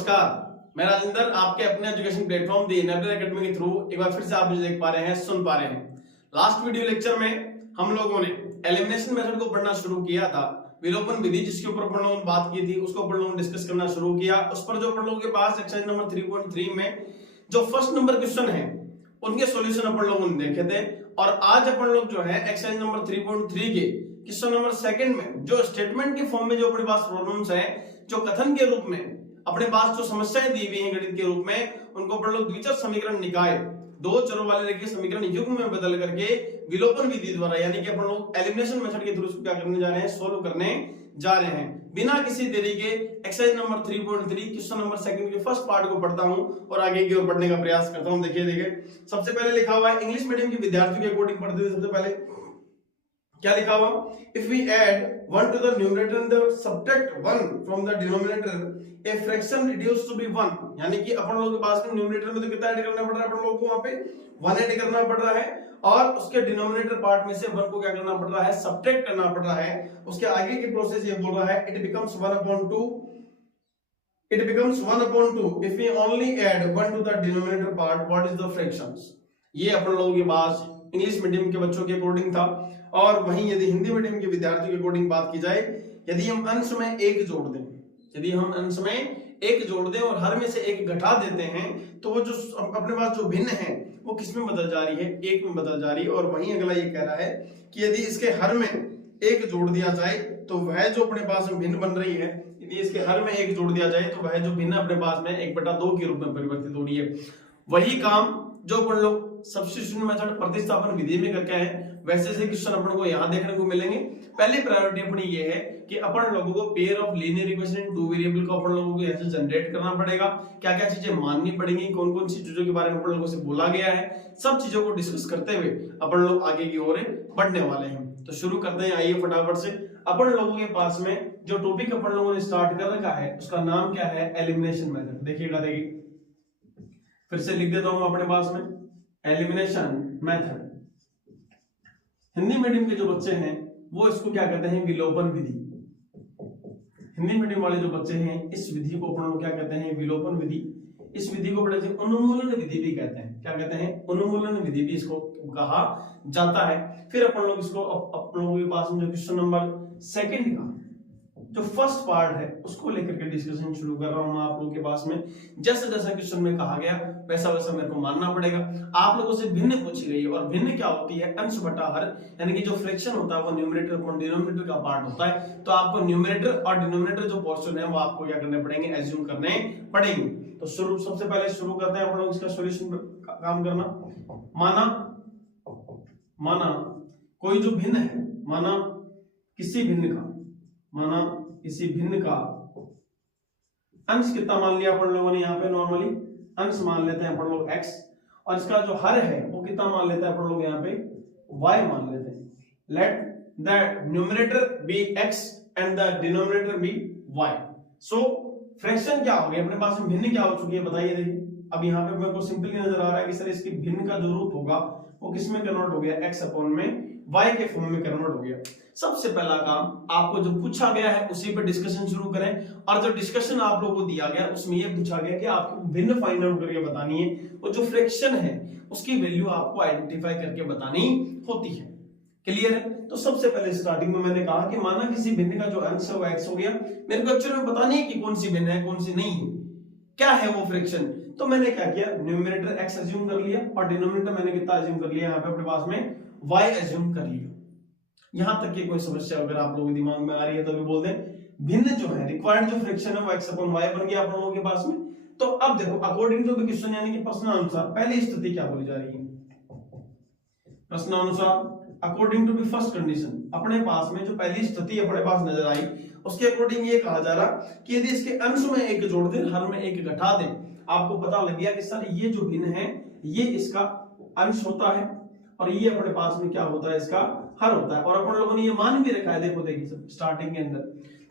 नमस्कार, मैं राजेंद्र आपके अपने एजुकेशन प्लेटफॉर्म दी इनेबलर एकेडमी के थ्रू एक बार फिर से आप मुझे देख पा रहे हैं, सुन पा रहे हैं। लास्ट वीडियो लेक्चर में हम लोगों ने एलिमिनेशन मेथड को पढ़ना शुरू किया था। विलोपन विधि जिसके ऊपर अपन लोगों ने बात की थी उसको अपन लोगों ने डिस्कस करना शुरू किया। उस पर जो अपन लोगों के पास एक्सरसाइज नंबर 3.3 में जो फर्स्ट नंबर क्वेश्चन है उनके सॉल्यूशन अपन लोगों ने देखे थे। और आज अपन लोग जो है एक्सरसाइज नंबर 3.3 के क्वेश्चन नंबर सेकंड में जो स्टेटमेंट के फॉर्म में जो अपने पास प्रॉब्लम्स है, जो कथन के रूप में अपने पास जो समस्याएं दी हुई हैं गणित के रूप में, उनको अपन लोग द्विचर समीकरण निकाय दो चरों वाले रेखीय समीकरण युग्म में बदल करके विलोपन विधि द्वारा यानी कि अपन लोग एलिमिनेशन मेथड के थ्रू इसको क्या करने जा रहे हैं, सोल्व करने जा रहे हैं। बिना किसी देरी के exercise number 3.3 question number second के फर्स्ट पार्ट को पढ़ता हूं और आगे की ओर पढ़ने का प्रयास करता हूं। देखिए सबसे पहले लिखा हुआ है, इंग्लिश मीडियम के विद्यार्थियों के अकॉर्डिंग पढ़ते थे। सबसे पहले क्या लिखा हुआ, if we add 1 to the numerator and subtract 1 from the denominator a fraction reduce to be 1, यानी कि अपन लोगों के पास में न्यूमरेटर में तो कितना ऐड करना पड़ रहा है, अपन लोगों को वहां पे 1 ऐड करना पड़ रहा है और उसके डिनोमिनेटर पार्ट में से 1 को क्या करना पड़ रहा है, सब्ट्रैक्ट करना पड़ रहा है। उसके आगे की प्रोसेस ये बोल रहा है, it becomes 1/2 if we only add 1 to the denominator part, what is the fractions। ये अपन लोगों के पास इंग्लिश मीडियम के बच्चों के अकॉर्डिंग था। और वहीं यदि हिंदी मीडियम के विद्यार्थियों के अकॉर्डिंग बात की जाए, यदि हम अंश में 1 जोड़ दें, यदि हम अंश में 1 जोड़ दें और हर में से 1 घटा देते हैं तो वो जो अपने पास जो भिन्न है वो किस में बदल जा रही है, 1 में बदल जा रही है। और वहीं अगला ये कह रहा है कि यदि इसके हर में 1 जोड़ दिया जाए तो वह जो अपने पास में भिन्न बन रही है, यदि इसके हर में 1 जोड़ दिया जाए तो वह जो भिन्न अपने पास में 1/2 के रूप में परिवर्तित हो रही है। वही काम जो अपन लोग सब्स्टिट्यूशन मेथड प्रतिस्थापन विधि में करके आए, वैसे से क्वेश्चन अपन को यहाँ देखने को मिलेंगे। पहली प्रायोरिटी अपनी ये है कि अपन लोगों को pair of linear equation in 2 variable को अपन लोगों को यहाँ से जनरेट करना पड़ेगा। क्या क्या चीजें माननी पड़ेंगी, कौन कौन सी चीजों के बारे में अपन लोगों से बोला गया है, सब चीजों को डिस्कस करते हुए अपन लोग आगे की ओर बढ़ने वाले हैं। तो शुरू करते हैं, आइए फटाफट से। अपन लोगों के पास में जो टॉपिक अपन लोगों ने स्टार्ट कर रखा है उसका नाम क्या है, एलिमिनेशन मेथड। देखिएगा फिर से लिख देता हूं अपने पास में, एलिमिनेशन मेथड। हिंदी मीडियम के जो बच्चे हैं वो इसको क्या कहते हैं, विलोपन विधि। हिंदी मीडियम वाले जो बच्चे हैं इस विधि को अपन लोग क्या कहते हैं, विलोपन विधि। इस विधि को बड़े उन्मूलन विधि भी कहते हैं। क्या कहते हैं, उन्मूलन विधि भी इसको कहा जाता है। फिर अपन लोग इसको अपन लोगों के पास में जो क्वेश्चन नंबर सेकंड का जो फर्स्ट पार्ट है उसको लेकर के डिस्कशन शुरू कर रहा हूं मैं आप लोगों के पास में। जैसा जैसा क्वेश्चन में कहा गया वैसा वैसा मेरे को मानना पड़ेगा। आप लोगों से भिन्न पूछी गई है और भिन्न क्या होती है, अंश बटा हर, यानी कि जो फ्रैक्शन होता है वो न्यूमरेटर और डिनोमिनेटर का पार्ट होता है। तो आपको न्यूमरेटर और डिनोमिनेटर जो पोर्शन है वो आपको क्या करने पड़ेंगे, एज्यूम करने पड़ेंगे। तो सबसे पहले शुरू करते हैं अपन लोग इसका सॉल्यूशन काम करना। माना कोई जो भिन्न है, माना किसी भिन्न का अंश कितना मान लिया अपन लोगों ने, यहाँ पे नॉर्मली अंश मान लेते हैं अपन लोग x, और इसका जो हर है वो कितना मान लेते हैं अपन लोग यहाँ पे y मान लेते हैं। Let the numerator be x and the denominator be y। So fraction क्या हो गया अपने पास में, भिन्न क्या हो चुकी है बताइए। देखिए अब यहाँ पे मेरे को सिंपली नजर आ रहा है कि सर इसकी भिन्न का जो रूप होगा वो किस में कन्वर्ट हो गया, x अपॉन में y के फॉर्म में कन्वर्ट हो गया। सबसे पहला काम आपको जो पूछा गया है उसी पे डिस्कशन शुरू करें। और जो डिस्कशन आप लोगों को दिया गया उसमें ये पूछा गया कि आपको भिन्न फाइंड आउट करके बतानी है, और जो फ्रैक्शन है उसकी वैल्यू आपको आइडेंटिफाई करके बतानी होती है। क्लियर है। तो सबसे पहले स्टार्टिंग में मैंने कहा कि माना किसी भिन्न का जो अंश है वो x हो गया। मेरे को एक्चुअली में पता नहीं कि कौन सी भिन्न है कौन सी नहीं है, क्या है वो फ्रैक्शन। तो मैंने क्या किया, न्यूमरेटर x अज्यूम कर लिया और डिनोमिनेटर मैंने कितना अज्यूम कर लिया, यहाँ पे अपने पास में y अज्यूम कर लिया। यहां तक कि कोई समस्या अगर आप लोगों के दिमाग में आ रही है तो भी बोल दें, भिन्न जो है रिक्वायर्ड जो फ्रैक्शन है वो x अपॉन y बन गया आप लोगों के पास में। तो अब देखो अकॉर्डिंग टू द क्वेश्चन यानी कि प्रश्नानुसार पहली स्थिति क्या बोली जा रही है, प्रश्नानुसार according to the first condition अपने पास में जो पहली स्थिति अपने पास नजर आई उसके अकॉर्डिंग ये कहा जा रहा कि यदि इसके अंश में 1 जोड़ दें हर में 1 घटा दें, आपको पता लग गया कि सर ये जो भिन्न है ये इसका अंश होता है और ये अपने पास में क्या होता है, इसका हर होता है। और अपन लोगों ने ये मान भी रखा है, देखो देखिए स्टार्टिंग के अंदर।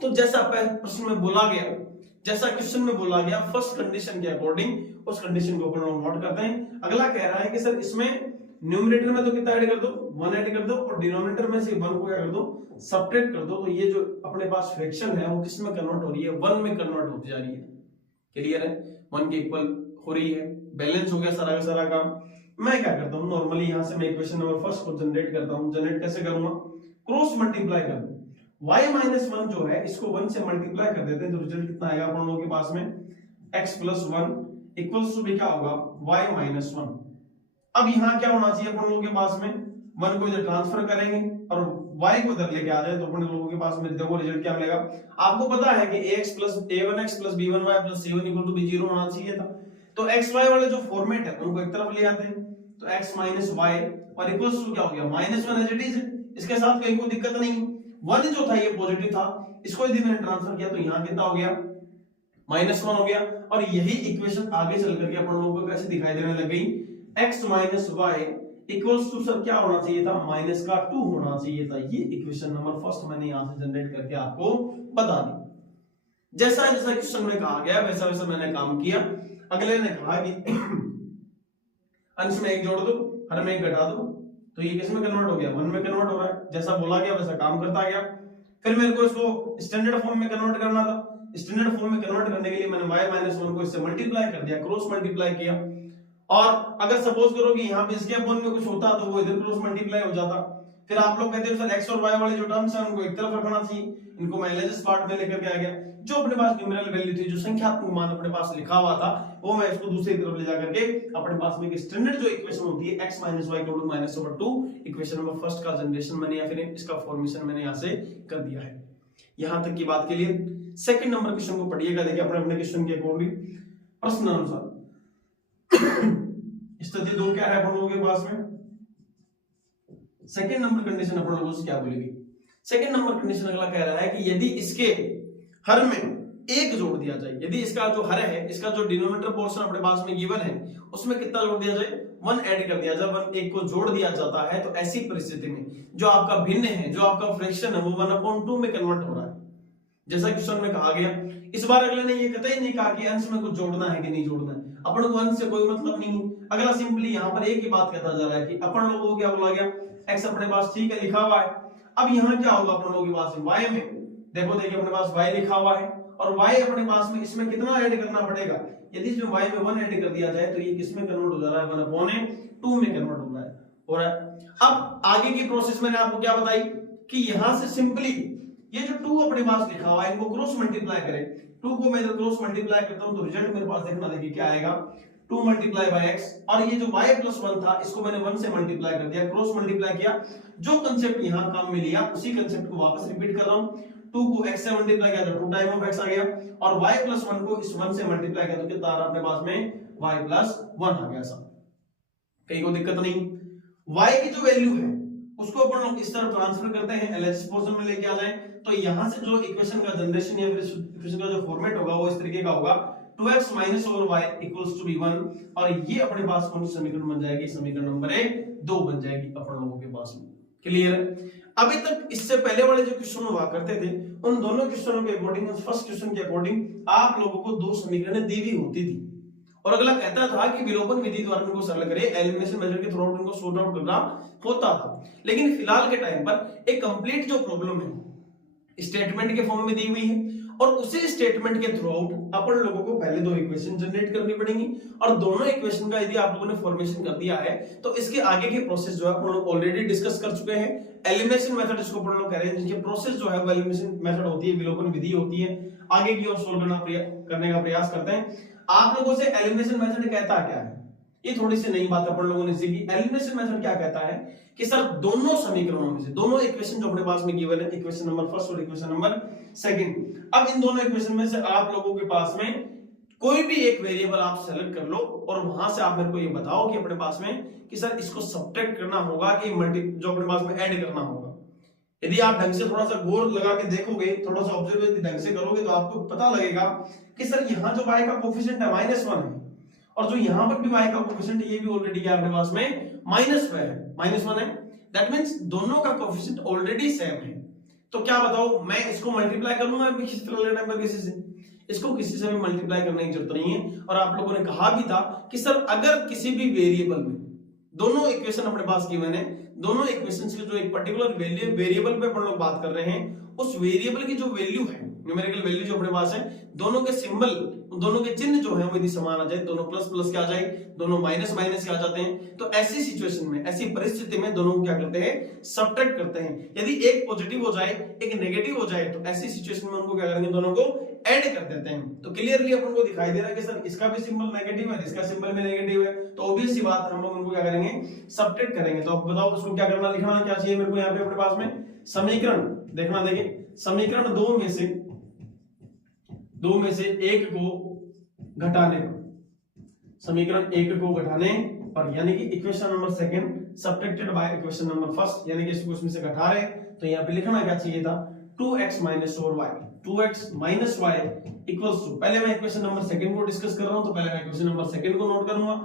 तो जैसा प्रश्न में बोला गया, जैसा क्वेश्चन में बोला गया फर्स्ट कंडीशन के अकॉर्डिंग उस कंडीशन को अपन लोग नोट करते हैं। अगला कह रहा है कि सर इसमें न्यूमरेटर में तो कितना ऐड कर दो, 1 ऐड कर दो, और डिनोमिनेटर में से 1 को क्या कर दो, सब्ट्रैक्ट कर दो। तो ये जो अपने पास फ्रैक्शन है वो किस में कन्वर्ट हो रही है, 1 में कन्वर्ट होती जा रही है। क्लियर है, 1 के इक्वल हो रही है, बैलेंस हो गया सारा का सारा काम। मैं क्या करता हूँ नॉर्मली यहाँ से मैं इक्वेशन नंबर फर्स्ट को जनरेट करता हूँ। जनरेट कैसे करूंगा, क्रॉस मल्टीप्लाई कर दूं। y माइनस 1 जो है इसको 1 से मल्टीप्लाई कर देते हैं तो रिजल्ट कितना आएगा अपन लोगों के पास में, x प्लस 1 इक्वल्स टू भी क्या होगा, y माइनस 1। अब यहाँ क्या होना चाहिए अपन लोगों के पास में, 1 को इधर ट्रांसफर करेंगे और y को इधर लेके आ जाए तो अपन लोगों के पास में देखो रिजल्ट क्या मिलेगा। आपको पता है कि ax plus a1x plus b1y plus c1 equal to b0 होना चाहिए था, तो xy वाले जो फॉर्मेट है उनको एक तरफ ले आते हैं, तो x माइनस y और इक्वल्स टू क्या हो गया, माइनस 1 एज इट इज। इसके साथ कहीं कोई दिक्कत नहीं, 1 जो था ये पॉजिटिव था, इसको यदि मैंने ट्रांसफर किया तो यहाँ कितना हो गया, माइनस 1 हो गया। और यही इक्वेशन आगे चल करके अपन लोगों को कैसे दिखाई देने लग गई, x minus Y equals to sir क्या होना चाहिए था, माइनस का 2 होना चाहिए था। ये इक्वेशन नंबर फर्स्ट मैंने यहां से जनरेट करके आपको बता दी। जैसा जैसा क्वेश्चन में कहा गया वैसा वैसा मैंने काम किया। अगले ने कहा कि अंश में 1 जोड़ दो, हर में 1 घटा दो, तो ये किस में कन्वर्ट हो गया, 1 में कन्वर्ट हो रहा है। जैसा बोला गया वैसा काम करता गया। फिर मेरे को इसको स्टैंडर्ड फॉर्म में कन्वर्ट करना था। स्टैंडर्ड फॉर्म में कन्वर्ट करने के लिए मैंने y माइनस 1 को इससे मल्टीप्लाई कर दिया, क्रॉस मल्टीप्लाई किया। और अगर सपोज करो कि यहाँ पे इसके अपॉन में कुछ होता तो वो इधर क्रॉस मल्टीप्लाई हो जाता। फिर आप लोग कहते हो सर x और y वाले जो टर्म्स हैं उनको एक तरफ रखना चाहिए, इनको मैं एलजेस पार्ट में लेकर के आ गया। जो अपने पास न्यूमेरल वैल्यू थी, जो संख्यात्मक मान अपने पास लिखा हुआ था, वो मैं इसको दूसरी तरफ ले जाकर के अपने पास में एक स्टैंडर्ड जो इक्वेशन होती है x - y = -/2 equation number first का जनरेशन मैंने या फिर इसका फॉर्मेशन मैंने यहां से कर दिया है। यहां तक की बात के लिए सेकंड नंबर क्वेश्चन को पढ़िएगा। देखिए अपने अपने क्वेश्चन के अकॉर्डिंग प्रश्न अनुसार स्थिति 2 क्या है अपन लोगों के पास में। सेकंड नंबर कंडीशन अपन लोगों से क्या बोलेगी। सेकंड नंबर कंडीशन अगला कह रहा है कि यदि इसके हर में 1 जोड़ दिया जाए, यदि इसका जो हर है, इसका जो डिनोमिनेटर पोर्शन अपने पास में गिवन है उसमें कितना जोड़ दिया जाए, 1 ऐड कर दिया जाए। 1 को जोड़ दिया जाता है तो ऐसी परिस्थिति में जो आपका भिन्न है, जो आपका फ्रैक्शन है, वो 1/2 में कन्वर्ट हो रहा है, जैसा क्वेश्चन में कहा गया। इस बार अगले ने ये कतई नहीं कहा कि अंश में कुछ जोड़ना है कि नहीं जोड़ना है, अपन को अंश से कोई मतलब नहीं है। अगला सिंपली यहाँ पर एक ही बात कहता जा रहा है कि अपन लोगों को क्या बोला गया, x अपने पास ठीक है लिखा हुआ है। अब यहाँ क्या होगा अपन लोगों के पास y में, देखो देखिए अपने पास y लिखा हुआ है और y अपने पास में इसमें कितना ऐड करना पड़ेगा। यदि इसमें y में 1 ऐड कर दिया जाए तो ये किसमें कन्वर्ट हो जा रहा है, 1/2 में कन्वर्ट हो रहा है। अब आगे की प्रोसेस मैंने आपको क्या बताई कि यहां से सिंपली ये जो 2 अपने पास लिखा हुआ है इनको क्रॉस मल्टीप्लाई करें। 2 को मैं जब क्रॉस मल्टीप्लाई करता हूं तो रिजल्ट मेरे पास देखना, देखिए क्या आएगा, 2 × x। और ये जो y + 1 था इसको मैंने 1 से मल्टीप्लाई कर दिया, क्रॉस मल्टीप्लाई किया। जो कांसेप्ट यहां काम में लिया उसी कांसेप्ट को वापस रिपीट कर रहा हूं। 2 को x से मल्टीप्लाई किया तो 2 टाइम ऑफ x आ गया और y + 1 को इस 1 से मल्टीप्लाई किया तो कितना आ रहा अपने पास में, y + 1 आ गया। सब कहीं को दिक्कत नहीं। y की जो वैल्यू है उसको अपन लोग इस तरफ ट्रांसफर करते हैं, एलएचएस पोर्शन में लेके आ जाए तो यहां से जो इक्वेशन का जनरेशन या फिर इक्वेशन का जो फॉर्मेट होगा वो इस तरीके का होगा, 2x - y = b1 और ये अपने पास कौन सी समीकरण बन जाएगी, समीकरण नंबर 2 बन जाएगी अपन लोगों के पास में। क्लियर है। अभी तक इससे पहले वाले जो क्वेश्चन हुआ करते थे उन दोनों क्वेश्चनों के अकॉर्डिंग, फर्स्ट क्वेश्चन के अकॉर्डिंग आप लोगों को 2 समीकरणें दी हुई होती थी और अगला कहता था कि विलोपन विधि द्वारा उनको सरल करें, एलिमिनेशन मेथड के थ्रू उनको सॉर्ट आउट करना होता था। लेकिन फिलहाल के टाइम पर एक कंप्लीट जो प्रॉब्लम है स्टेटमेंट के फॉर्म में दी हुई है और उसी स्टेटमेंट के थ्रू आउट अपन लोगों को पहले 2 इक्वेशन जनरेट करनी पड़ेंगी और दोनों इक्वेशन का यदि आप लोगों ने फॉर्मेशन कर दिया है तो इसके आगे की प्रोसेस जो है अपन लोग ऑलरेडी डिस्कस कर चुके हैं। एलिमिनेशन मेथड इसको अपन लोग कह रहे हैं, जिसकी प्रोसेस जो है वो एलिमिनेशन मेथड होती है, विलोपन विधि होती है। आगे की ओर सोल्व करने का प्रयास करते हैं। आप लोगों से एलिमिनेशन मेथड कहता क्या है, ये थोड़ी सी नई बात अपन लोगों ने सीखी। एलिमिनेशन मेथड क्या कहता है कि सर दोनों समीकरणों में से, दोनों इक्वेशन जो अपने पास में गिवन है, इक्वेशन नंबर फर्स्ट और इक्वेशन नंबर सेकंड, अब इन दोनों इक्वेशन में से आप लोगों के पास में कोई भी एक वेरिएबल आप सेलेक्ट कर लो और वहां से आप मेरे को ये बताओ कि अपने पास में कि सर इसको सब्ट्रैक्ट करना होगा कि मल्टी जो अपने पास में ऐड करना होगा। यदि आप ढंग से थोड़ा सा गौर लगा के देखोगे, थोड़ा सा ऑब्जर्व ढंग से करोगे तो आपको पता लगेगा कि सर यहाँ जो y का कोफिशिएंट है -1 है और जो यहाँ पर भी y का कोफिशिएंट ये भी ऑलरेडी क्या अपने पास में -1 है। दैट मींस दोनों का कोफिशिएंट ऑलरेडी सेम है। तो क्या बताओ, मैं इसको मल्टीप्लाई कर लूंगा किसी तरह किसी से, इसको किसी से भी मल्टीप्लाई करने की जरूरत नहीं है। और आप लोगों ने कहा भी था कि सर अगर किसी भी वेरिएबल में, दोनों इक्वेशन अपने पास गिवन है, दोनों इक्वेशंस के जो एक पर्टिकुलर वेरिएबल पे अपन लोग बात कर रहे हैं, उस वेरिएबल की जो वैल्यू है न्यूमेरिकल वैल्यू जो अपने पास है, दोनों के सिंबल, दोनों के चिन्ह जो है वो यदि समान आ जाए, दोनों प्लस प्लस के आ जाए, दोनों माइनस माइनस के आ जाते हैं, तो ऐसी सिचुएशन में, ऐसी परिस्थिति में दोनों को क्या करते हैं, सब्ट्रैक्ट करते हैं। यदि एक पॉजिटिव हो जाए, एक नेगेटिव हो जाए, तो ऐसी सिचुएशन में उनको क्या करेंगे, दोनों को ऐड कर देते हैं। तो क्लियरली अपन को दिखाई दे रहा है कि सर इसका भी सिंबल नेगेटिव है, इसका सिंबल भी नेगेटिव है, तो ऑब्वियस सी बात है हम लोग उनको क्या करेंगे, सब्ट्रैक्ट करेंगे। तो अब बताओ उसको क्या करना, लिखना क्या चाहिए मेरे को यहाँ पे अपने पास में समीकरण देखना। देखिए समीकरण दो में से एक को घटाने पर, समीकरण एक को घटाने पर, यानी कि equation number second subtracted by equation number first, यानी कि इसको इसमें से घटा रहे, तो यहाँ पे लिखना क्या चाहिए था, 2x minus 4y, 2x minus y equals to, पहले मैं इक्वेशन नंबर सेकंड को डिस्कस कर रहा हूं, तो पहले मैं इक्वेशन नंबर सेकंड को नोट करूंगा,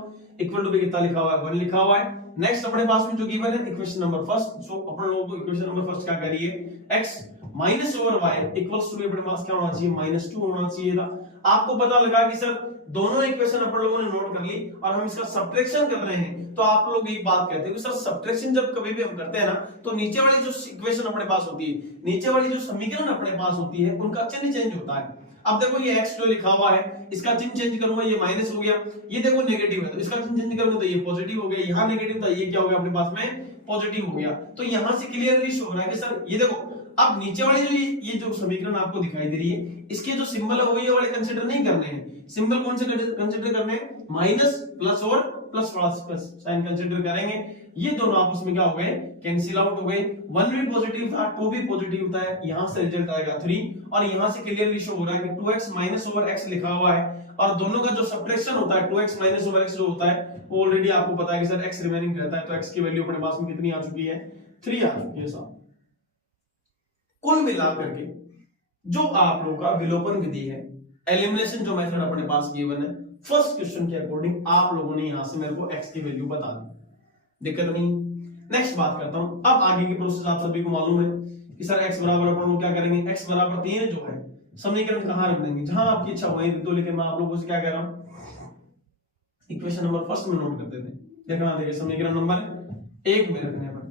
इक्वल टू पे कितना लिखा हुआ है, 1 लिखा हुआ है। नेक्स्ट अपने पास में जो गिवन है इक्वेशन नंबर फर्स्ट, सो अपन लोगों को इक्वेशन नंबर फर्स्ट क्या करिए, x minus over y equals to अपने पास क्या होना चाहिए, -2 होना चाहिए था। आपको पता लगा कि सर दोनों इक्वेशन अपन लोगों ने नोट कर ली और हम इसका सब्ट्रैक्शन कर रहे हैं, तो आप लोग एक बात कहते हैं कि सर सब्ट्रैक्शन जब कभी भी हम करते हैं ना, तो नीचे वाली जो इक्वेशन अपने पास होती है, नीचे वाली जो समीकरण अपने पास होती है, उनका चिन्ह चेंज होता है। अब देखो ये x जो लिखा हुआ है, इसका चिन्ह चेंज करूंगा, ये माइनस हो गया, ये देखो नेगेटिव है, तो इसका चिन्ह चेंज करूंगा तो ये पॉजिटिव हो गया, यहाँ नेगेटिव था, ये क्या हो गया अपने पास में पॉजिटिव हो गया। तो यहां से क्लियरली शो हो रहा है कि सर ये देखो, अब नीचे वाली जो ये जो समीकरण आपको दिखाई दे रही है, इसके जो सिंबल है वो ये वाले कंसीडर नहीं करने हैं। सिंबल कौन से कंसीडर करने हैं, माइनस प्लस और प्लस प्लस साइन कंसीडर करेंगे। ये दोनों आपस में क्या हो गए, कैंसिल आउट हो गए, 1 भी पॉजिटिव था, 2 भी पॉजिटिव था, यहां से रिजल्ट आएगा 3, और यहां से क्लियरली शो हो रहा है कि 2x माइनस ओवर x लिखा हुआ है, और दोनों का जो सब्ट्रैक्शन होता है 2x माइनस ओवर x जो होता है, वो ऑलरेडी आपको पता है कि सर x रिमेनिंग रहता है, तो x की वैल्यू अपने पास में कितनी आ चुकी है, 3 आ चुकी है साहब। कुल मिला करके जो आप लोगों का विलोपन विधि है, एलिमिनेशन जो मेथड अपने पास गिवन है, फर्स्ट क्वेश्चन के अकॉर्डिंग आप लोगों ने यहां से मेरे को x की वैल्यू बता दी, दिक्कत नहीं। नेक्स्ट बात करता हूं, अब आगे की प्रोसेस आप सभी को मालूम है कि सर x बराबर अपन लोग क्या करेंगे, x बराबर 3 जो है समीकरण कहां रख देंगे, जहां आपकी इच्छा वहीं रख दो, लेकिन मैं आप लोगों से क्या कह रहा हूं, इक्वेशन नंबर फर्स्ट में नोट कर देते हैं। देखना, देखिए समीकरण नंबर 1 में रखने पर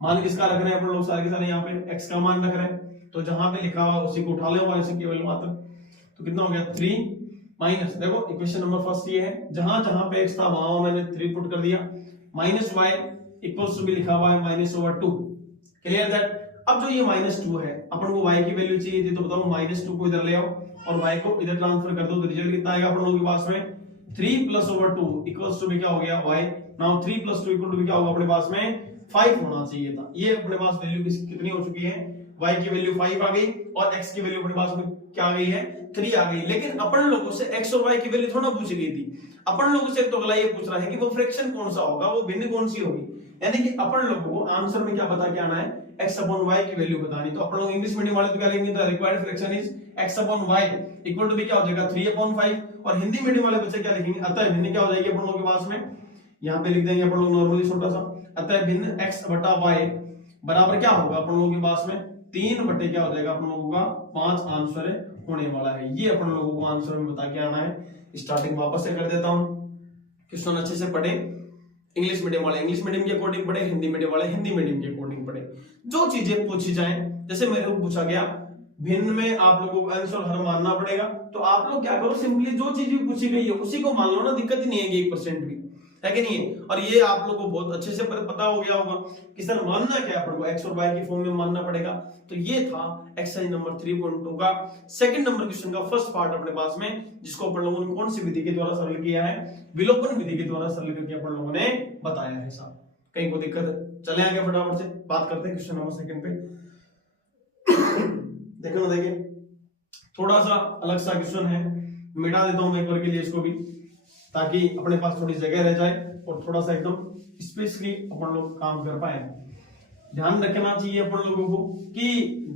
मान किसका रख रहे हैं अपन लोग, सारे के सारे यहाँ पे x का मान रख रहे हैं, तो जहां पे लिखा हुआ उसी को उठा लो और इसी केवल मात्र, तो कितना हो गया 3 माइनस, देखो इक्वेशन नंबर फर्स्ट ये है, जहां जहां पे x था वहां मैंने 3 पुट कर दिया, माइनस y इक्वल्स टू भी लिखा हुआ है -/2, क्लियर दैट। अब जो ये -2 है, अपन को y की वैल्यू चाहिए थी, तो बताओ -2 को इधर ले आओ और y को इधर ट्रांसफर कर दो, तो रिजल्ट कितना आएगा अपन लोगों के पास में, 3 + 2 इक्वल्स टू भी क्या हो गया y, नाउ 3 + 2 इक्वल टू भी क्या होगा अपने पास में 5 होना चाहिए था। ये अपने पास वैल्यू कितनी हो चुकी है, y की वैल्यू 5 आ गई और x की वैल्यू अपने पास में क्या आ गई है, 3 आ गई। लेकिन अपन लोगों से x और y की वैल्यू थोड़ा पूछी गई थी, अपन लोगों से तो अगला ये पूछ रहा है कि वो फ्रैक्शन कौन सा होगा, वो भिन्न कौन सी होगी, यानी कि अपन लोगों को आंसर में क्या बता के आना है, x/y की वैल्यू बतानी। तो अपन लोग इंग्लिश मीडियम वाले तो क्या लिखेंगे, the required fraction is x/y equal to भी क्या हो जाएगा 3/5, और हिंदी मीडियम वाले बच्चे क्या लिखेंगे, अतः भिन्न क्या हो जाएगी अपन लोगों के पास में, यहाँ पे लिख देंगे अपन लोग नॉर्मली छोटा सा, अतः भिन्न x/y बराबर क्या होगा अपन लोगों के पास में 3 बटे क्या हो जाएगा अपन लोगों का 5 आंसर होने वाला है। ये अपन लोगों को आंसर में बता के आना है। स्टार्टिंग वापस से कर देता हूं, क्वेश्चन अच्छे से पढ़े, इंग्लिश मीडियम वाले इंग्लिश मीडियम के अकॉर्डिंग पढ़े, हिंदी मीडियम वाले हिंदी मीडियम के अकॉर्डिंग पढ़े। जो चीजें पूछी जाए, जैसे मेरे को पूछा गया भिन्न में आप लोगों को आंसर हर मानना पड़ेगा, तो आप लोग क्या करो, सिंपली जो चीज भी पूछी गई है उसी को मान लो ना, दिक्कत ही नहीं है 1% भी, है कि नहीं है। और ये आप लोगों को बहुत अच्छे से पता हो गया होगा कि सर मानना क्या है अपन को, x और y की फॉर्म में मानना पड़ेगा। तो ये था एक्सरसाइज नंबर 3.2 का सेकंड नंबर क्वेश्चन का फर्स्ट पार्ट अपने पास में, जिसको अपन लोगों ने कौन सी विधि के द्वारा सरल किया है, विलोपन विधि के द्वारा सरल करके अपन लोगों ने बताया है साहब। कहीं को दिक्कत है, चले आगे फटाफट से बात करते हैं क्वेश्चन नंबर सेकंड पे। देखो ना, देखिए थोड़ा सा अलग सा क्वेश्चन है, मिटा देता हूं मैं एक बार के लिए इसको भी, ताकि अपने पास थोड़ी जगह रह जाए और थोड़ा सा एकदम स्पेशली अपन लोग काम कर पाए। ध्यान रखना चाहिए अपन लोगों को कि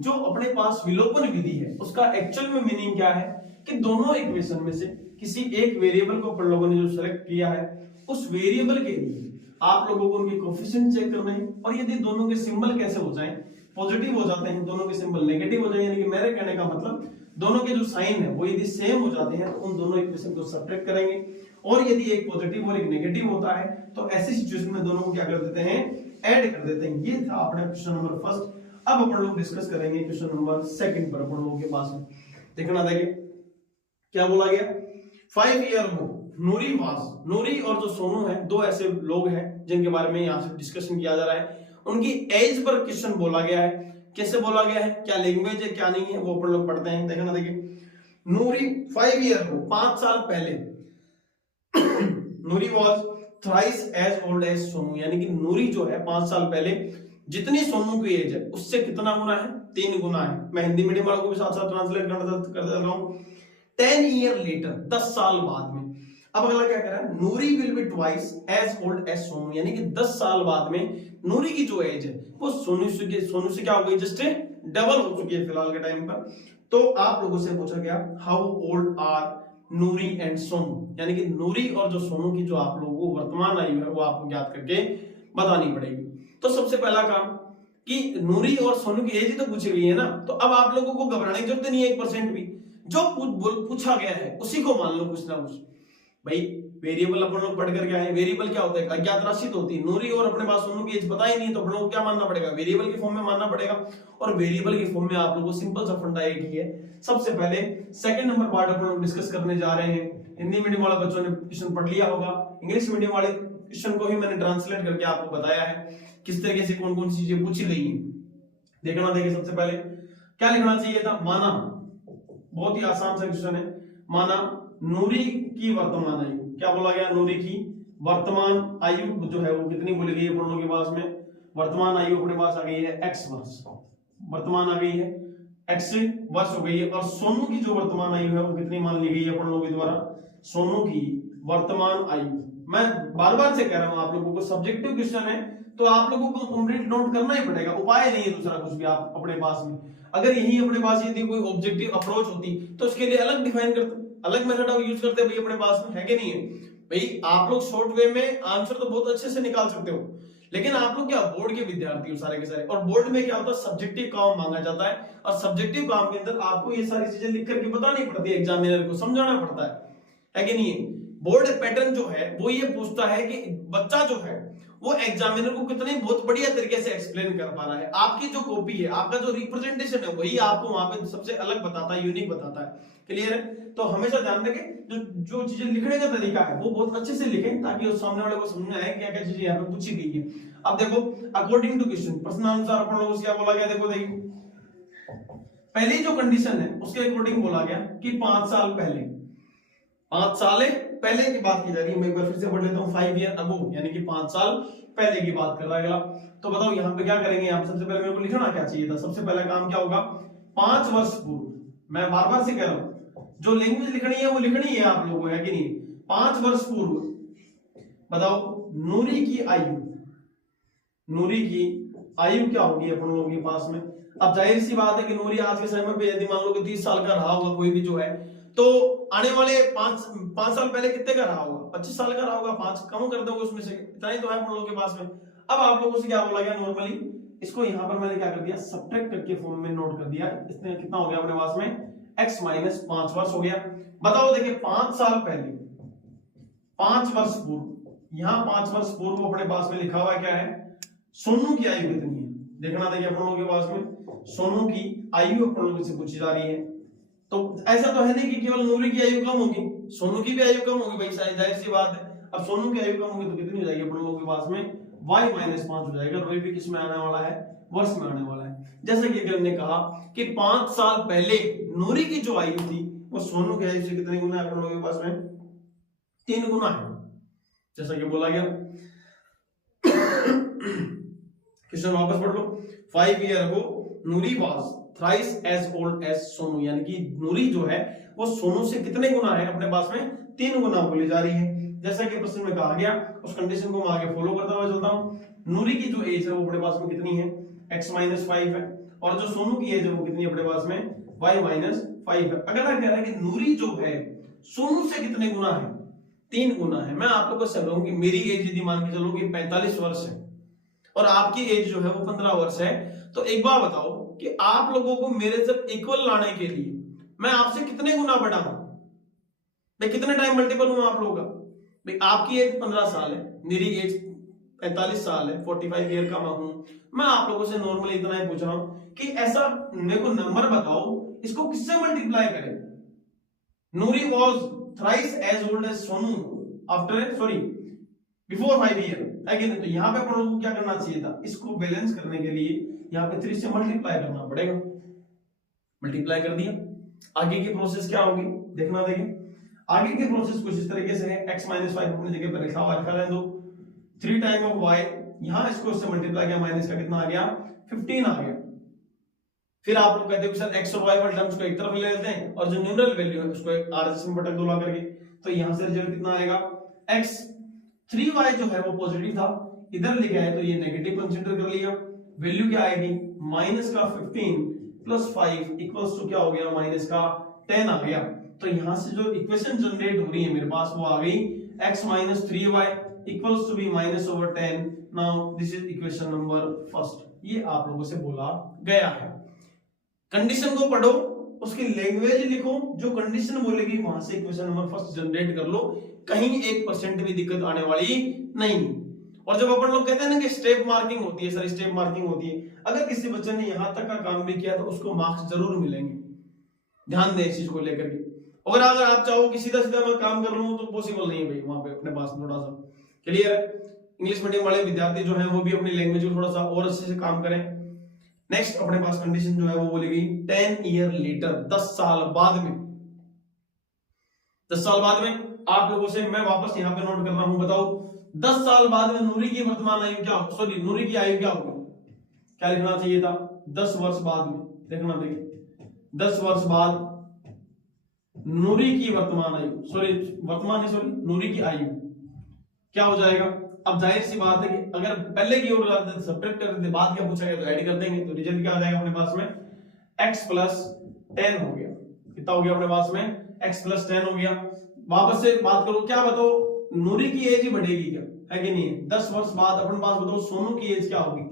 जो अपने पास विलोपन विधि है उसका एक्चुअल में मीनिंग क्या है, कि दोनों इक्वेशन में से किसी एक वेरिएबल को अपन लोगों ने जो सेलेक्ट किया है, उस वेरिएबल के लिए आप लोगों को उनके कोएफिशिएंट चेक करने हैं, और यदि दोनों के सिंबल कैसे हो जाएं, पॉजिटिव हो जाते हैं, दोनों के सिंबल नेगेटिव हो जाए, यानी कि मेरे कहने का मतलब दोनों के जो साइन है वो यदि सेम हो जाते हैं तो उन दोनों इक्वेशन को सब्ट्रैक्ट करेंगे, और यदि एक पॉजिटिव और एक नेगेटिव होता है तो ऐसी सिचुएशन में दोनों को क्या कर देते हैं, ऐड कर देते हैं। ये था अपना क्वेश्चन नंबर फर्स्ट। अब अपन लोग डिस्कस करेंगे क्वेश्चन नंबर 2 पर अपन लोगों के पास में। देखना देखिए क्या बोला गया। 5 ईयर अगो नूरी और जो सोनू है, दो ऐसे लोग हैं जिनके बारे में यहाँ से डिस्कशन किया जा रहा है। उनकी एज पर क्वेश्चन बोला गया है। कैसे बोला गया है, क्या लैंग्वेज है क्या नहीं है, वो अपन लोग पढ़ते हैं। देखना देखिए नूरी 5 ईयर अगो 5 साल पहले Noori was thrice as old as Sonu, यानी कि नूरी जो है 5 साल पहले जितनी सोनू की एज है उससे कितना गुना है, 3 गुना है। मैं हिंदी मीडियम वालों को भी साथ साथ ट्रांसलेट कर दे रहा हूं। 10 ईयर लेटर 10 साल बाद में। अब अगला क्या कह रहा है, Noori will be twice as old as Sonu, यानी कि 10 साल बाद में नूरी की जो एज है वो सोनू से क्या हो गई, जस्ट डबल हो चुकी है फिलहाल के टाइम पर। तो आप लोगों से पूछा गया how old are Noori and Sonu, यानी कि नूरी और जो सोनू की जो आप लोगों को वर्तमान आयु है वो आपको ज्ञात करके बतानी पड़ेगी। तो सबसे पहला काम कि नूरी और सोनू की एज ही तो पूछी गई है ना, तो अब आप लोगों को घबराने की जरूरत नहीं है 1% भी। जो पूछा गया है उसी को मान लो कुछ ना कुछ। भाई वेरिएबल अपन लोग पढ़ करके आए, वेरिएबल क्या होता है, अज्ञात राशि तो होती है। नूरी और अपने पास सोनू की एज पता ही नहीं, तो अपन लोग को क्या मानना पड़ेगा, वेरिएबल के फॉर्म में मानना पड़ेगा। और वेरिएबल के फॉर्म में आप लोगों को सिंपल सा फंडा एक ही है। सबसे पहले सेकंड नंबर पार्ट अपन लोग डिस्कस करने जा रहे हैं। हिंदी मीडियम वाले बच्चों ने क्वेश्चन पढ़ लिया होगा, इंग्लिश मीडियम वाले क्वेश्चन को ही मैंने ट्रांसलेट करके आपको बताया है किस तरीके से कौन कौन सी चीजें पूछी गई हैं। देखना देखिए सबसे पहले क्या लिखना चाहिए था, माना, बहुत ही आसान सा क्वेश्चन है। माना नूरी की वर्तमान आयु, क्या बोला गया, नूरी की वर्तमान आयु जो है वो कितनी बोली गई है अपन लोगों के पास में। वर्तमान आयु अपने पास आ गई है x वर्ष, वर्तमान आ गई है x वर्ष हो गई है। और सोनू की जो वर्तमान आयु है वो कितनी मान ली गई है अपन लोगों के द्वारा, सोनू की वर्तमान आयु। मैं बार बार से कह रहा हूं आप लोगों को सब्जेक्टिव क्वेश्चन है तो आप लोगों को कंप्लीट नोट करना ही पड़ेगा, उपाय नहीं है दूसरा कुछ भी आप अपने पास में। अगर यही अपने पास यदि कोई ऑब्जेक्टिव अप्रोच होती तो उसके लिए अलग डिफाइन करते, अलग मेथड आप यूज करते भाई अपने पास में, है कि नहीं है भाई। आप लोग शॉर्ट वे में आंसर तो बहुत अच्छे से निकाल सकते हो, लेकिन आप लोग क्या बोर्ड के विद्यार्थी हो सारे के सारे, और बोर्ड में क्या होता है सब्जेक्टिव काम मांगा जाता है, और सब्जेक्टिव काम के अंदर आपको ये सारी चीजें लिख करके बतानी पड़ती है, एग्जामिनर को समझाना पड़ता है कि नहीं है। बोर्ड पैटर्न जो है वो ये पूछता है कि बच्चा जो है वो एग्जामिनर को कितने बहुत बढ़िया तरीके से एक्सप्लेन कर पा रहा है। आपकी जो कॉपी है, आपका जो रिप्रेजेंटेशन है वही आपको वहां पे सबसे अलग बताता है, यूनिक बताता है। क्लियर है, तो हमेशा ध्यान रखें जो चीजें लिखने का तरीका है वो बहुत अच्छे से लिखें ताकि उस सामने वाले को समझ में आए क्या क्या चीजें यहाँ पे पूछी गई है। अब देखो अकॉर्डिंग टू क्वेश्चन, प्रश्नानुसार अपन लोगों से क्या बोला गया, देखो देखिए पहली जो कंडीशन है उसके अकॉर्डिंग बोला गया कि 5 साल पहले, 5 साल पहले की बात की जा रही है। मैं एक बार फिर से पढ़ लेता हूं, 5 ईयर अगो, यानी कि 5 साल पहले की बात कर रहा है अगला। तो बताओ यहाँ पे क्या करेंगे, यहाँ पे सबसे पहले मेरे को लिखना क्या चाहिए था, सबसे पहला काम क्या होगा, 5 वर्ष पूर्व। मैं बार बार से कह रहा हूं जो लैंग्वेज लिखनी है वो लिखनी है आप लोगों को, है कि नहीं। 5 वर्ष पूर्व बताओ नूरी की आयु, नूरी की आयु क्या होगी अपन लोगों के पास में। अब जाहिर सी बात है कि नूरी आज के समय पे यदि मान लो कि 30 साल का रहा होगा कोई भी जो है, तो आने वाले 5 साल पहले कितने का रहा होगा, 25 साल का रहा होगा, 5 कम कर दोगे उसमें से, इतना ही तो है हम लोगों के पास में। अब आप लोगों से क्या बोला गया, नॉर्मली इसको यहां पर मैंने क्या कर दिया, सब्ट्रैक्ट करके फॉर्म में नोट कर दिया। इसने कितना हो गया अपने पास में, x माइनस 5 वर्ष हो गया। बताओ देखिए 5 साल पहले, 5 वर्ष पूर्व, यहां 5 वर्ष पूर्व अपने पास में लिखा हुआ क्या है, सोनू की आयु कितनी है। देखना देखिए अपन लोगों के पास में सोनू की आयु अपन लोगों से पूछी जा रही है। तो ऐसा तो है नहीं कि केवल नूरी की आयु कम होगी, सोनू की भी आयु कम होगी भाई, जाहिर सी बात है। अब सोनू की आयु कम होगी तो कितनी हो जाएगी अपन लोगों के पास में, y माइनस 5 हो जाएगा। रोई भी किस में आने वाला है, वर्ष में आने वाला है। जैसा कि अगर ने कहा कि 5 साल पहले नूरी की जो आयु थी वो सोनू की आयु से कितने गुना है अपन लोगों के पास में, 3 गुना है, जैसा कि बोला गया। क्वेश्चन वापस पढ़ लो, 5 year ago Noori was thrice as old as Sonu, यानी कि नूरी जो है वो सोनू से कितने गुना है अपने पास में, 3 गुना बोली जा रही है। जैसा कि प्रश्न में कहा गया उस कंडीशन को मैं आगे फॉलो करता हुआ चलता हूं। नूरी की जो एज है वो अपने पास में कितनी है, x माइनस 5 है, और जो सोनू की एज है वो कितनी अपने पास में, y माइनस 5 है। अगर मैं कह रहा है कि नूरी जो है सोनू से कितने गुना है, 3 गुना है। मैं आप लोगों को समझाऊं कि मेरी एज यदि मान के चलो कि 45 वर्ष है और आपकी एज जो है वो 15 वर्ष है, तो एक बार बताओ कि आप लोगों को मेरे से इक्वल लाने के लिए मैं आपसे कितने गुना बड़ा हूं, मैं कितने टाइम मल्टीपल हूं आप लोगों का। भाई आपकी एज 15 साल है, मेरी एज 45 साल है, 45 ईयर का मैं हूं। मैं आप लोगों से नॉर्मली इतना ही पूछ रहा हूं कि ऐसा मेरे को नंबर बताओ, इसको किससे मल्टीप्लाई करें। Noori was thrice as old as Sonu after sorry before 5 year, है कि नहीं। तो यहाँ पे अपन लोगों को क्या करना चाहिए था, इसको बैलेंस करने के लिए यहाँ पे 3 से मल्टीप्लाई करना पड़ेगा। मल्टीप्लाई कर दिया, आगे की प्रोसेस क्या होगी देखना। देखिए आगे की प्रोसेस कुछ इस तरीके से है, x - 5 अपनी जगह पर लिखा हुआ रखा दो, 3 टाइम ऑफ y, यहां इसको इससे मल्टीप्लाई किया, माइनस का कितना आ गया 15 आ गया। फिर आप लोग कहते हो कि सर x और y वाले टर्म्स को एक तरफ ले लेते हैं और जो न्यूमरल वैल्यू है उसको एक आरएचएस में बटक दो ला करके, तो यहां से रिजल्ट कितना आएगा x। 3y जो है वो पॉजिटिव था, इधर लिखा है तो ये नेगेटिव कंसीडर कर लिया। वैल्यू क्या आएगी माइनस का 15 प्लस 5 इक्वल्स टू क्या हो गया माइनस का 10 आ गया। तो यहां से जो इक्वेशन जनरेट हो रही है मेरे पास वो आ गई x - 3y equals to be -/10। Now this is equation number first, ये आप लोगों से बोला गया है। कंडीशन को पढ़ो, उसकी लैंग्वेज लिखो, जो कंडीशन बोलेगी वहां से इक्वेशन नंबर फर्स्ट जनरेट कर लो, कहीं 1% भी दिक्कत आने वाली नहीं। और जब अपन लोग कहते हैं ना कि स्टेप मार्किंग होती है, सर स्टेप मार्किंग होती है, अगर किसी बच्चे ने यहां तक का काम भी किया तो उसको मार्क्स जरूर मिलेंगे, ध्यान दें इस चीज को लेकर के। अगर आप चाहो कि सीधा सीधा मैं काम कर लूं तो पॉसिबल नहीं है भाई, वहां पे अपने पास थोड़ा सा क्लियर। इंग्लिश मीडियम वाले विद्यार्थी जो हैं वो भी अपनी लैंग्वेज को थोड़ा सा और अच्छे से काम करें। नेक्स्ट अपने पास कंडीशन जो है वो बोली गई 10 ईयर लेटर, 10 साल बाद में। 10 साल बाद में आप लोगों से मैं वापस यहाँ पे नोट कर रहा हूं, बताओ 10 साल बाद में नूरी की वर्तमान आयु क्या, सॉरी नूरी की आयु क्या होगी, क्या लिखना चाहिए था 10 वर्ष बाद में। देखना देखिए 10 वर्ष बाद नूरी की वर्तमान आयु, सॉरी वर्तमान नहीं सॉरी नूरी की आयु क्या हो जाएगा। अब जाहिर सी बात है कि अगर पहले की ओर सब्ट्रैक्ट कर देते, बाद क्या पूछा गया तो ऐड कर देंगे, तो रिजल्ट क्या आ जाएगा अपने पास में x + 10 हो गया। कितना हो गया अपने पास में x + 10 हो गया। वापस से बात करो, क्या बताओ नूरी की एज ही बढ़ेगी क्या, है कि नहीं। 10 वर्ष बाद अपने पास बताओ सोनू की एज क्या होगी,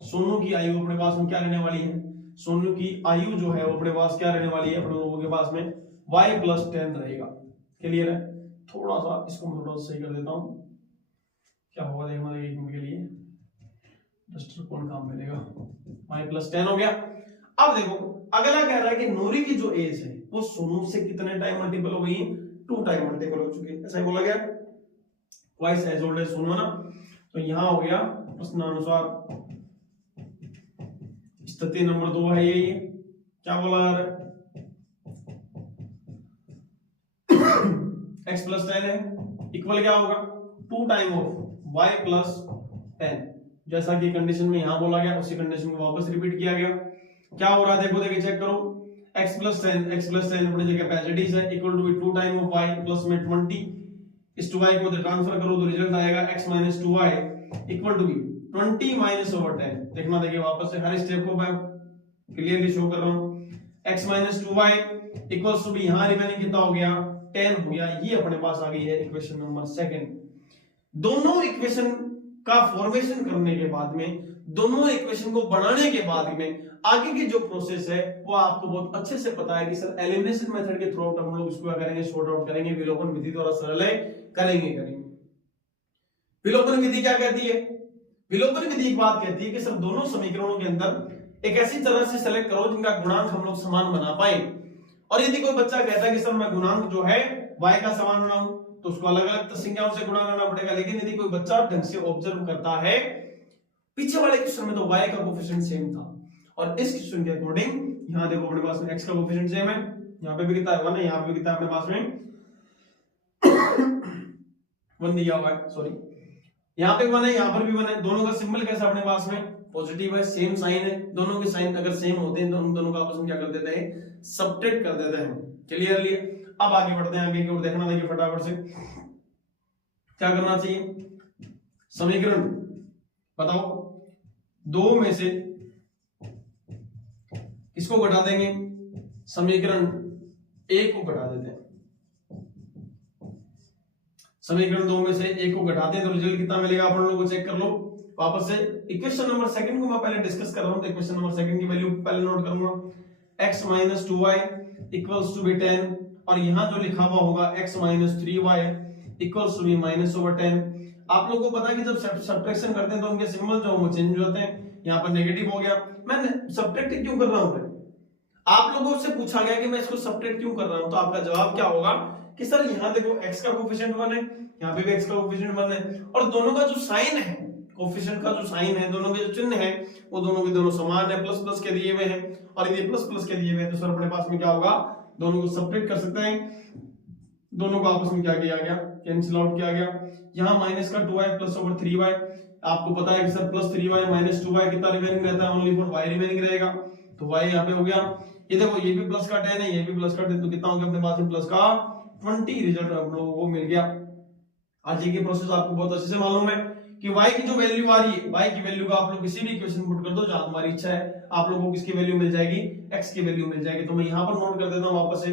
सोनू की आयु अपने पास में क्या रहने वाली है, सोनू की आयु जो है वो अपने पास क्या रहने वाली है, अपने लोगों के पास में y + 10 रहेगा। क्लियर है। थोड़ा सा इसको मैं थोड़ा सही कर देता हूं, क्या होगा देखना देखिए, एक मिनट के लिए डस्टर कौन काम मिलेगा, y + 10 हो गया। अब देखो अगला कह रहा है कि नूरी की जो एज है वो सोनू से कितने टाइम मल्टीपल हो गई है, 2 टाइम मल्टीपल हो चुकी है, ऐसा ही बोला गया twice as old as Sonu है ना। तो यहां हो गया प्रश्नानुसार स्थिति नंबर 2 है ये क्या बोला यार x + 10 है इक्वल क्या होगा 2 टाइम ऑफ y + 10, जैसा कि कंडीशन में यहां बोला गया उसी कंडीशन को वापस रिपीट किया गया। क्या हो रहा है देखो देखिए चेक करो, x + 10 अपनी जगह पे एज इट इज है, equal to 2 time of y plus में 20, इस 2y को ट्रांसफर करो तो रिजल्ट आएगा x - 2y इक्वल टू 20 -/10। देखना देखिए वापस से हर स्टेप को मैं क्लियरली शो कर रहा हूं, x - 2y इक्वल्स टू भी यहां रिमेनिंग कितना हो गया 10 हो गया। ये अपने पास आ गई है इक्वेशन नंबर सेकंड। दोनों इक्वेशन का फॉर्मेशन करने के बाद में, दोनों इक्वेशन को बनाने के बाद में आगे की जो प्रोसेस है वो आपको बहुत अच्छे से पता है कि सर एलिमिनेशन मेथड के थ्रू हम लोग इसको क्या करेंगे, सॉर्ट आउट करेंगे, विलोपन विधि द्वारा सरल करेंगे। विलोपन विधि क्या कहती है, विलोपन विधि एक बात कहती है कि सर दोनों समीकरणों के अंदर एक ऐसी तरह से सेलेक्ट करो जिनका गुणांक हम लोग समान बना पाए। और यदि कोई बच्चा कहता है कि सर मैं गुणांक जो है y का समान बनाऊं तो उसको अलग अलग संख्याओं से गुणा करना पड़ेगा। लेकिन यदि कोई बच्चा ढंग से ऑब्जर्व करता है, पीछे वाले क्वेश्चन में तो y का कोएफिशिएंट सेम था और इस क्वेश्चन के अकॉर्डिंग यहां देखो अपने पास में x का कोएफिशिएंट सेम है, यहां पे भी कितना है 1 है, यहां पे भी कितना है अपने पास में 1 दिया हुआ है, सॉरी यहां पे 1 है, यहां पर भी 1 है। दोनों का सिंबल कैसा अपने पास में पॉजिटिव है, सेम साइन है। दोनों के साइन अगर सेम होते हैं तो हम दोनों का आपस में क्या कर देते हैं, सब्ट्रैक्ट कर देते हैं। क्लियरली। अब आगे बढ़ते हैं, आगे की ओर देखना देखिए फटाफट से क्या करना चाहिए। समीकरण बताओ, 2 में से किसको घटा देंगे, समीकरण 1 को घटा देते हैं। समीकरण 2 में से 1 को घटाते हैं तो रिजल्ट कितना मिलेगा अपन लोगों को चेक कर लो वापस से। इक्वेशन नंबर सेकंड को मैं पहले डिस्कस कर रहा हूं तो इक्वेशन नंबर सेकंड की वैल्यू पहले नोट करूंगा, x - 2y equals to be 10 और यहां जो लिखा हुआ होगा x - 3y equals to be -/10। आप लोगों को पता है कि जब सब्ट्रैक्शन करते हैं तो उनके सिंबल जो वो चेंज हो जाते हैं। यहाँ पर नेगेटिव हो गया, मैं सब्ट्रैक्ट क्यों कर रहा हूँ? आप लोगों से पूछा गया कि मैं इसको सब्ट्रैक्ट क्यों कर रहा हूँ, तो आपका जवाब क्या होगा कि सर यहाँ देखो x का कोफिशिएंट 1 है, यहाँ पे भी x का कोफिशिएंट 1 है, और दोनों का जो साइन है, कोफिशिएंट का जो साइन है, दोनों के जो चिन्ह है वो दोनों के दोनों समान है, प्लस प्लस के दिए हुए हैं, और ये प्लस प्लस के दिए हुए हैं, तो सर अपने पास में क्या होगा, दोनों को सब्ट्रैक्ट कर सकते हैं, दोनों को आपस में क्या किया गया, कैंसिल आउट किया गया। यहाँ माइनस का 2y प्लस ओवर 3y, आपको पता है कि sir plus 3y minus 2y कितना रिमेनिंग रहता है, ओनली फॉर y रिमेनिंग रहेगा, तो y यहाँ पे हो गया। ये देखो ये भी प्लस का 10 है, ये भी प्लस का 10, तो कितना हो गया अपने पास में प्लस का 20 रिजल्ट हम लोगों को मिल गया। आज ये प्रोसेस आपको बहुत अच्छे से मालूम है कि y की जो वैल्यू आ रही है, y की वैल्यू का आप लोग किसी भी इक्वेशन पुट कर दो जहां तुम्हारी इच्छा है, आप लोगों को किसकी वैल्यू मिल जाएगी, x की वैल्यू मिल जाएगी। तो मैं यहाँ पर नोट कर देता हूँ वापस से,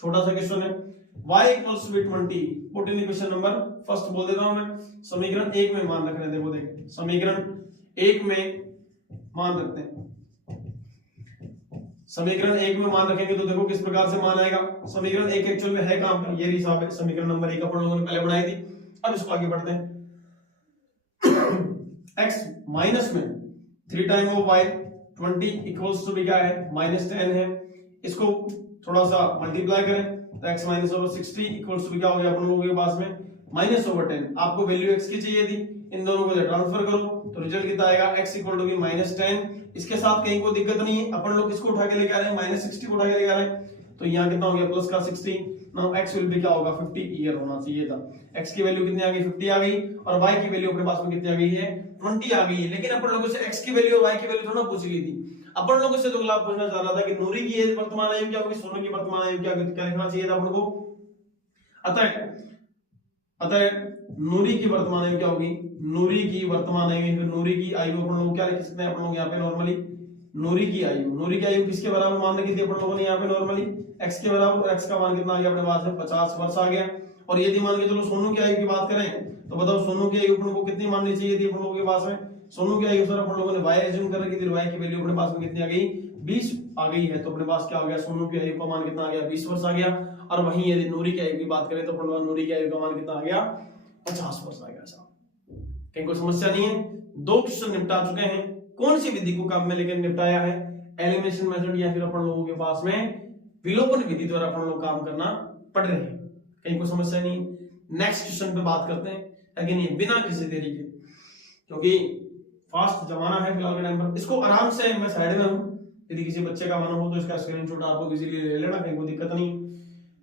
छोटा सा क्वेश्चन है, y equals to 20, put in equation number first बोल देता हूं मैं, समीकरण 1 में मान रखने देखो, देख समीकरण 1 में मान रखते हैं, समीकरण 1 में मान रखेंगे तो देखो किस प्रकार से मान आएगा। समीकरण 1 एक्चुअल में है कहां पर, ये हिसाब है, समीकरण नंबर 1 अपन लोगों ने पहले बनाई थी। अब इसको आगे बढ़ते हैं, x माइनस में 3 time of y 20 equals to क्या है, -10 है, इसको थोड़ा सा मल्टीप्लाई करें तो x minus over 60 equals to क्या हो गया अपन लोगों के पास में -10। आपको वैल्यू x की चाहिए थी, इन दोनों को ट्रांसफर करो तो रिजल्ट कितना आएगा, x इक्वल टू -10। इसके साथ कहीं कोई दिक्कत नहीं है, अपन लोग इसको उठा के लेके आ रहे हैं, -60 को उठा के लेके आ रहे हैं, तो यहाँ कितना हो गया प्लस का 60। नाउ x विल बी क्या होगा, 50 ईयर होना चाहिए था। x की वैल्यू कितनी आ गई, 50 आ गई, और y की वैल्यू अपने पास में कितनी आ गई है, 20 आ गई है। लेकिन अपन लोगों से x की वैल्यू और y की वैल्यू थोड़ा पूछ ली थी, अपन लोगों से तो अगला पूछना चाह रहा था कि नूरी की एज वर्तमान आयु क्या होगी, सोनू की वर्तमान आयु क्या लिखना चाहिए था अपन को। अतः नूरी की वर्तमान आयु क्या होगी, नूरी की वर्तमान आयु, नूरी की आयु अपन लोग क्या लिख सकते हैं, अपन लोग यहाँ पे नॉर्मली नूरी की आयु किसके बराबर मान रखी थी अपन लोगों ने यहाँ पे नॉर्मली, x के बराबर, और x का मान कितना आ गया अपने पास में 50 वर्ष आ गया। और यदि मान के चलो सोनू की आयु की बात करें तो बताओ सोनू की आयु अपन को कितनी माननी चाहिए थी अपन लोगों के पास में, सोनू की आयु सर अपन लोगों ने y एज्यूम कर रखी थी, y की वैल्यू अपने पास में कितनी आ गई, 20 आ गई है, तो अपने पास क्या हो गया, सोनू की आयु का मान कितना आ गया, 20 वर्ष आ गया। और वहीं यदि नूरी की आयु की बात करें तो अपन लोग नूरी की आयु का मान कितना आ गया, 50 वर्ष आ गया। कहीं कोई समस्या नहीं है, 2 क्वेश्चन निपटा चुके हैं। कौन सी विधि को काम में लेकर निपटाया है, एलिमिनेशन मेथड या फिर अपन लोगों के पास में विलोपन विधि द्वारा अपन लोग काम करना पड़ रहे हैं, कहीं कोई समस्या नहीं। नेक्स्ट क्वेश्चन पे बात करते हैं, लेकिन ये बिना किसी देरी के, क्योंकि फास्ट जमाना है फिलहाल के टाइम पर। इसको आराम से मैं साइड में हूं, यदि किसी बच्चे का मन हो तो इसका स्क्रीनशॉट आपको इजीली ले लेना, कहीं कोई दिक्कत नहीं।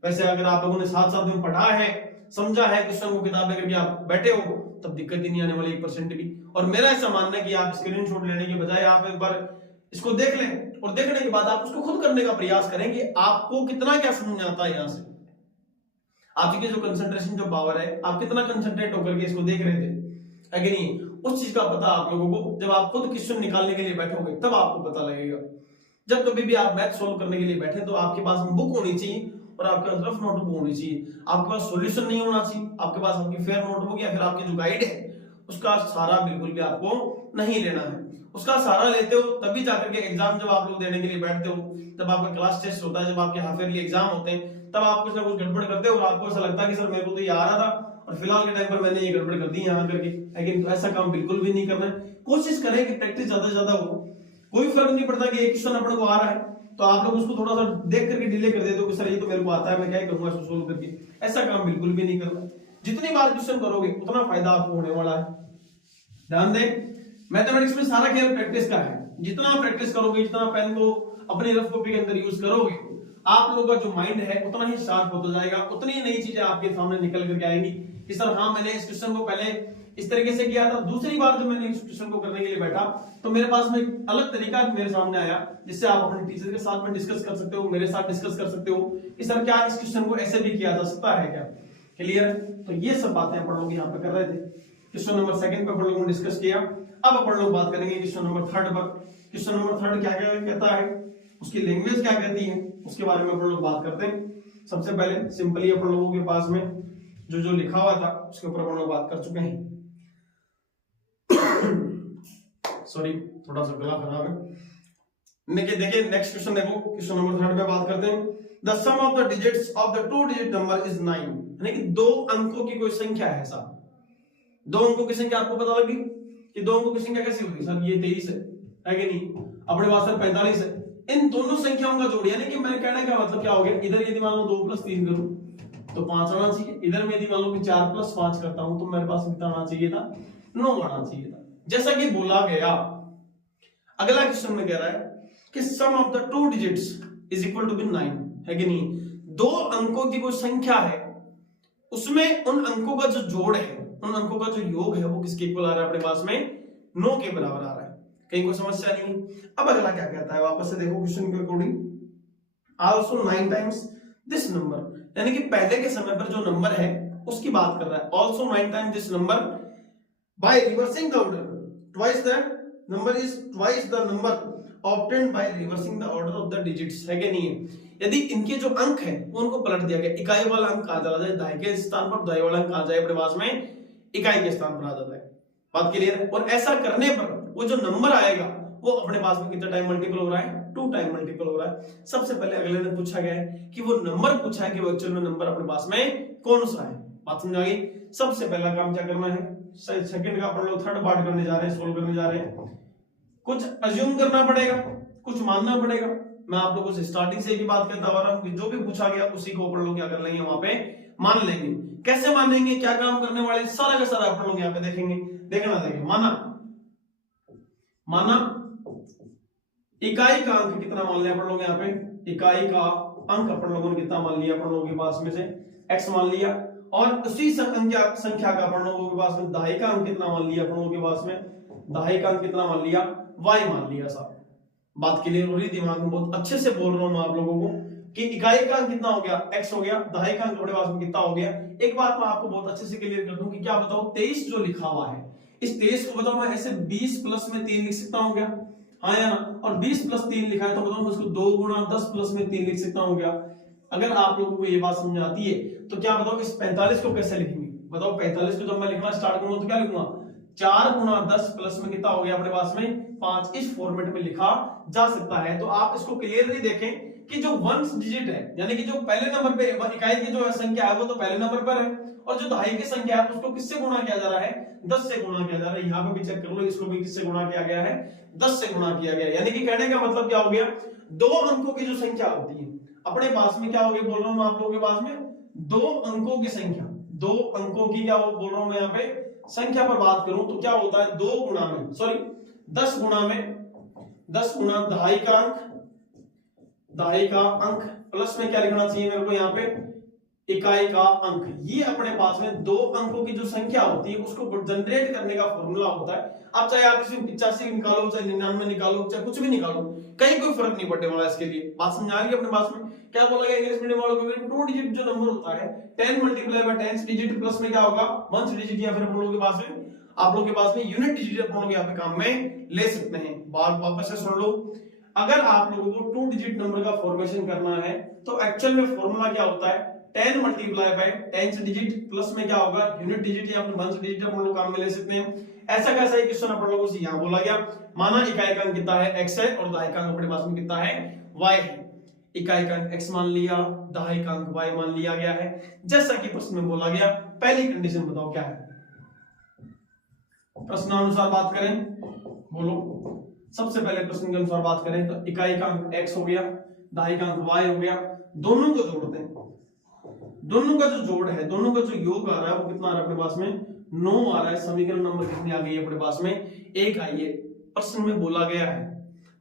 वैसे अगर आप लोगों ने साथ साथ में पढ़ा है, समझा है, क्वेश्चन को किताब लेकर के आप बैठे हो, तब दिक्कत ही नहीं आने वाली 1% भी। और मेरा ऐसा मानना है कि आप स्क्रीनशॉट लेने के बजाय आप एक बार इसको देख लें, और देखने के बाद आप उसको खुद करने का प्रयास करें कि आपको कितना क्या समझ आता है। यहाँ से आपकी जो कंसंट्रेशन जो पावर है, आप कितना कंसंट्रेट होकर के इसको देख रहे थे, है कि नहीं, उस चीज का पता आप लोगों को जब आप खुद क्वेश्चन निकालने के लिए बैठोगे तब आपको पता लगेगा। जब कभी भी आप मैथ सोल्व करने के लिए बैठे तो आपके पास बुक होनी चाहिए और आपके पास रफ नोटबुक होनी चाहिए, आपके पास सॉल्यूशन नहीं होना चाहिए, आपके पास आपकी फेयर नोटबुक या फिर आपकी जो गाइड है उसका सहारा बिल्कुल भी आपको नहीं लेना है। उसका सहारा लेते हो तभी जाकर के एग्जाम जब आप लोग देने के लिए बैठते हो, जब आपका क्लास टेस्ट होता है, जब आपके हाफ ईयरली एग्जाम होते हैं, तब आप कुछ ना कुछ गड़बड़ करते हो और आपको ऐसा लगता है कि सर मेरे को तो ये आ रहा था और फिलहाल के टाइम पर मैंने ये गड़बड़ कर दी यहाँ करके। लेकिन तो ऐसा काम बिल्कुल भी नहीं करना है। कोशिश करें कि प्रैक्टिस ज्यादा से ज्यादा हो। कोई फर्क नहीं पड़ता कि एक क्वेश्चन अपने को आ रहा है तो आप लोग उसको थोड़ा सा देख करके डिले कर देते हो कि सर ये तो मेरे को आता है, मैं क्या करूंगा इसको सोल्व करके। ऐसा काम बिल्कुल भी नहीं करना। जितनी बार क्वेश्चन करोगे उतना फायदा आपको होने वाला है। ध्यान दें, मैथमेटिक्स में सारा खेल प्रैक्टिस का है। जितना प्रैक्टिस करोगे, जितना पेन को अपनी रफ कॉपी के अंदर यूज करोगे, आप लोगों का जो माइंड है उतना ही शार्प होता जाएगा, उतनी ही नई चीजें आपके सामने निकल करके आएंगी कि सर हाँ मैंने इस क्वेश्चन को पहले इस तरीके से किया था, दूसरी बार जब मैंने इस क्वेश्चन को करने के लिए बैठा तो मेरे पास में एक अलग तरीका मेरे सामने आया, जिससे आप अपने टीचर के साथ में डिस्कस कर सकते हो, मेरे साथ डिस्कस कर सकते हो कि सर क्या इस क्वेश्चन को ऐसे भी किया जा सकता है क्या। क्लियर? तो ये सब बातें अपन लोग यहाँ पे कर रहे थे। क्वेश्चन नंबर 2 पे अपन लोगों ने डिस्कस किया। अब अपन लोग बात करेंगे क्वेश्चन नंबर 3 पर। क्वेश्चन नंबर 3 क्या क्या कहता है, उसकी लैंग्वेज क्या कहती है, उसके बारे में अपन लोग बात करते हैं। सबसे पहले सिंपली अपन लोगों के पास में जो लिखा हुआ था उसके ऊपर अपन लोग बात कर चुके हैं। सॉरी, थोड़ा सा गला खराब है। देखिए नेक्स्ट क्वेश्चन देखो, क्वेश्चन नंबर 3 पे बात करते हैं। The sum of the digits of the 2 digit number is 9, यानी कि 2 अंकों की कोई संख्या है ऐसा। दो अंकों की संख्या आपको पता लगी कि दो अंकों की संख्या कैसी होगी सर, ये 23 है कि नहीं, अपने पास सर 45 है। इन दोनों संख्याओं का जोड़, यानी कि मैं कहने का मतलब क्या हो गया, इधर यदि मान लो 2 + 3 करूं तो 5 आना चाहिए, इधर में यदि मान लो कि 4 + 5 करता हूं तो मेरे पास कितना आना चाहिए था, 9 आना चाहिए था, जैसा कि बोला गया। अगला क्वेश्चन में कह रहा है कि sum of the two digits is equal to 9 है कि नहीं, दो अंकों की कोई संख्या है उसमें उन अंकों का जो जोड़ है, उन अंकों का जो योग है वो किसके इक्वल आ रहा है, अपने पास में 9 के बराबर आ रहा है। कहीं कोई समस्या नहीं। अब अगला क्या कहता है, वापस से देखो क्वेश्चन के according, also 9 times this number, यानी कि पहले के समय पर जो नंबर है उसकी बात कर रहा है। Also 9 times this number by reversing the order, twice the number is twice the number obtained by reversing the order of the digits, है कि नहीं है। यदि इनके जो अंक है वो उनको पलट दिया गया, इकाई वाला अंक कहां चला जाए दहाई के स्थान पर, दहाई वाला अंक कहां जाए अपने पास में इकाई के स्थान पर आ जाता है। बात क्लियर है। और ऐसा करने पर वो जो नंबर आएगा वो अपने पास में कितना टाइम मल्टीपल हो रहा है, 2 टाइम मल्टीपल हो रहा है। सबसे पहले अगले ने पूछा गया है कि वो नंबर पूछा है कि वो एक्चुअल में नंबर अपने पास में कौन सा है। बात समझ आ गई। सबसे पहला काम क्या करना है, सेकंड का अपन लोग थर्ड पार्ट करने जा रहे हैं, सोल्व करने जा रहे हैं। कुछ अज्यूम करना पड़ेगा, कुछ मानना पड़ेगा। मैं आप लोगों से स्टार्टिंग से ही बात करता आ रहा हूं कि जो भी पूछा गया उसी को अपन लोग क्या कर लेंगे, वहां पे मान लेंगे। कैसे मानेंगे, क्या काम करने वाले, सारा का सारा अपन लोग यहाँ पे देखेंगे। देखना, देखिए माना इकाई का अंक कितना मान लिया अपन लोग यहाँ पे, इकाई का अंक अपन लोगों ने कितना मान लिया, अपन लोगों के पास में से x मान लिया, और उसी संख्या का अपन लोगों के पास में दहाई का अंक कितना मान लिया, अपन लोगों के पास में दहाई का अंक कितना मान लिया, y मान लिया। साहब बात क्लियर हो रही, दिमाग में बहुत अच्छे से बोल रहा हूं मैं आप लोगों को कि इकाई का अंक कितना हो गया, x हो गया, दहाई का अंक अपने पास में कितना हो गया। एक बात मैं आपको बहुत अच्छे से क्लियर कर दूं कि क्या बताओ, 23 जो लिखा हुआ है, इस 23 को बताओ मैं ऐसे 20 प्लस में 3 लिख सकता हूं क्या, हाँ या ना। और 20 प्लस 3 लिखा है तो बताओ मैं उसको 2 गुणा 10 प्लस में 3 लिख सकता हूं क्या। अगर आप लोगों को ये बात समझ आती है तो क्या बताओ इस 45 को कैसे लिखेंगे। बताओ 45 को जब मैं लिखना स्टार्ट करूंगा तो क्या लिखूंगा, 4 गुणा 10 प्लस में कितना हो गया अपने पास में 5। इस फॉर्मेट में लिखा जा सकता है। तो आप इसको क्लियरली देखें कि जो 1 डिजिट है, यानी कि जो पहले नंबर पे इकाई की जो संख्या है वो तो पहले नंबर पर है, और जो दहाई की संख्या है उसको किससे गुणा किया जा रहा है, 10 से गुणा किया जा रहा है। यहाँ पे भी चेक कर लो, इसको भी किससे गुणा किया गया है, 10 से गुणा किया गया है। यानी कि कहने का मतलब क्या हो गया, दो अंकों की जो संख्या होती है अपने पास में क्या हो गया, बोल रहा हूं मैं आप लोगों के पास में दो अंकों की संख्या, दो अंकों की क्या बोल रहा हूं मैं यहाँ पे संख्या पर बात करूं तो क्या होता है, 2 गुणा में 10 गुणा में 10 गुणा दहाई का अंक प्लस में क्या लिखना चाहिए मेरे को यहाँ पे इकाई का अंक। ये अपने पास में दो अंकों की जो संख्या होती है उसको जनरेट करने का फॉर्मूला होता है। अब चाहे आप इसमें 85 निकालो, चाहे 99 निकालो, चाहे कुछ भी निकालो, कहीं कोई फर्क नहीं पड़ने वाला इसके लिए। बात समझ आ रही है अपने पास में। क्या बोला गया इंग्लिश मीडियम वालों को, 2 डिजिट जो नंबर होता है 10 मल्टीप्लाई बाय 10 डिजिट प्लस में क्या होगा 1 डिजिट, या फिर हम लोगों के पास में आप लोगों के पास में यूनिट डिजिट अपन लोग यहाँ पे काम में ले सकते हैं। बात वापस से सुन लो, अगर आप लोगों को 2 डिजिट नंबर का फॉर्मेशन करना है तो एक्चुअल में फॉर्मूला क्या होता है, 10 मल्टीप्लाई बाय 10 डिजिट प्लस में क्या होगा यूनिट डिजिट या फिर 1 डिजिट अपन लोग काम में ले सकते हैं। ऐसा कैसा एक क्वेश्चन अपन लोगों से यहाँ बोला गया, माना इकाई का अंक कितना है x है और दहाई का अंक अपने पास में कितना है y है। इकाई का अंक x मान लिया, दहाई का अंक y मान लिया गया है, जैसा कि प्रश्न में बोला गया। पहली कंडीशन बताओ क्या है, प्रश्नानुसार बात करें, बोलो। सबसे पहले प्रश्न के अनुसार बात करें तो इकाई का अंक x हो गया, दहाई का अंक y हो गया, दोनों को जोड़ते हैं। दोनों का जो जोड़ है, दोनों का जो योग आ रहा है वो कितना आ रहा है अपने पास में 9 आ रहा है। समीकरण नंबर कितनी आ गई है अपने पास में 1 आई है। प्रश्न में बोला गया है,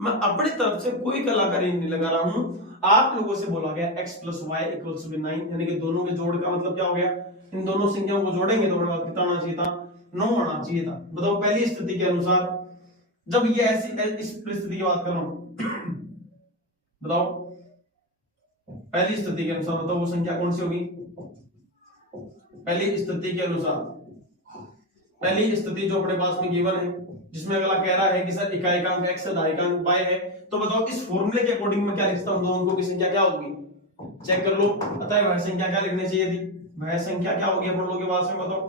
मैं अपनी तरफ से कोई कलाकारी नहीं लगा रहा हूं, आप लोगों से बोला गया x + y = 9, यानी कि दोनों के जोड़ का मतलब क्या हो गया, इन दोनों संख्याओं को जोड़ेंगे तो अपने पास कितना आना चाहिए था 9 आना चाहिए था। बताओ पहली स्थिति के अनुसार, जब ये ऐसी इस परिस्थिति की बात कर रहा हूं बताओ पहली स्थिति के अनुसार बताओ वो संख्या कौन सी होगी। पहली स्थिति के अनुसार, पहली स्थिति जो अपने पास में गिवन है जिसमें अगला कह रहा है कि सर इकाई का अंक x है, दहाई का अंक y है, तो बताओ इस फॉर्मूले के अकॉर्डिंग मैं क्या लिखता हूं, दो अंकों की संख्या क्या होगी चेक कर लो। अतः वह संख्या क्या लिखनी चाहिए थी, वह संख्या क्या होगी अपन लोगों के पास में बताओ।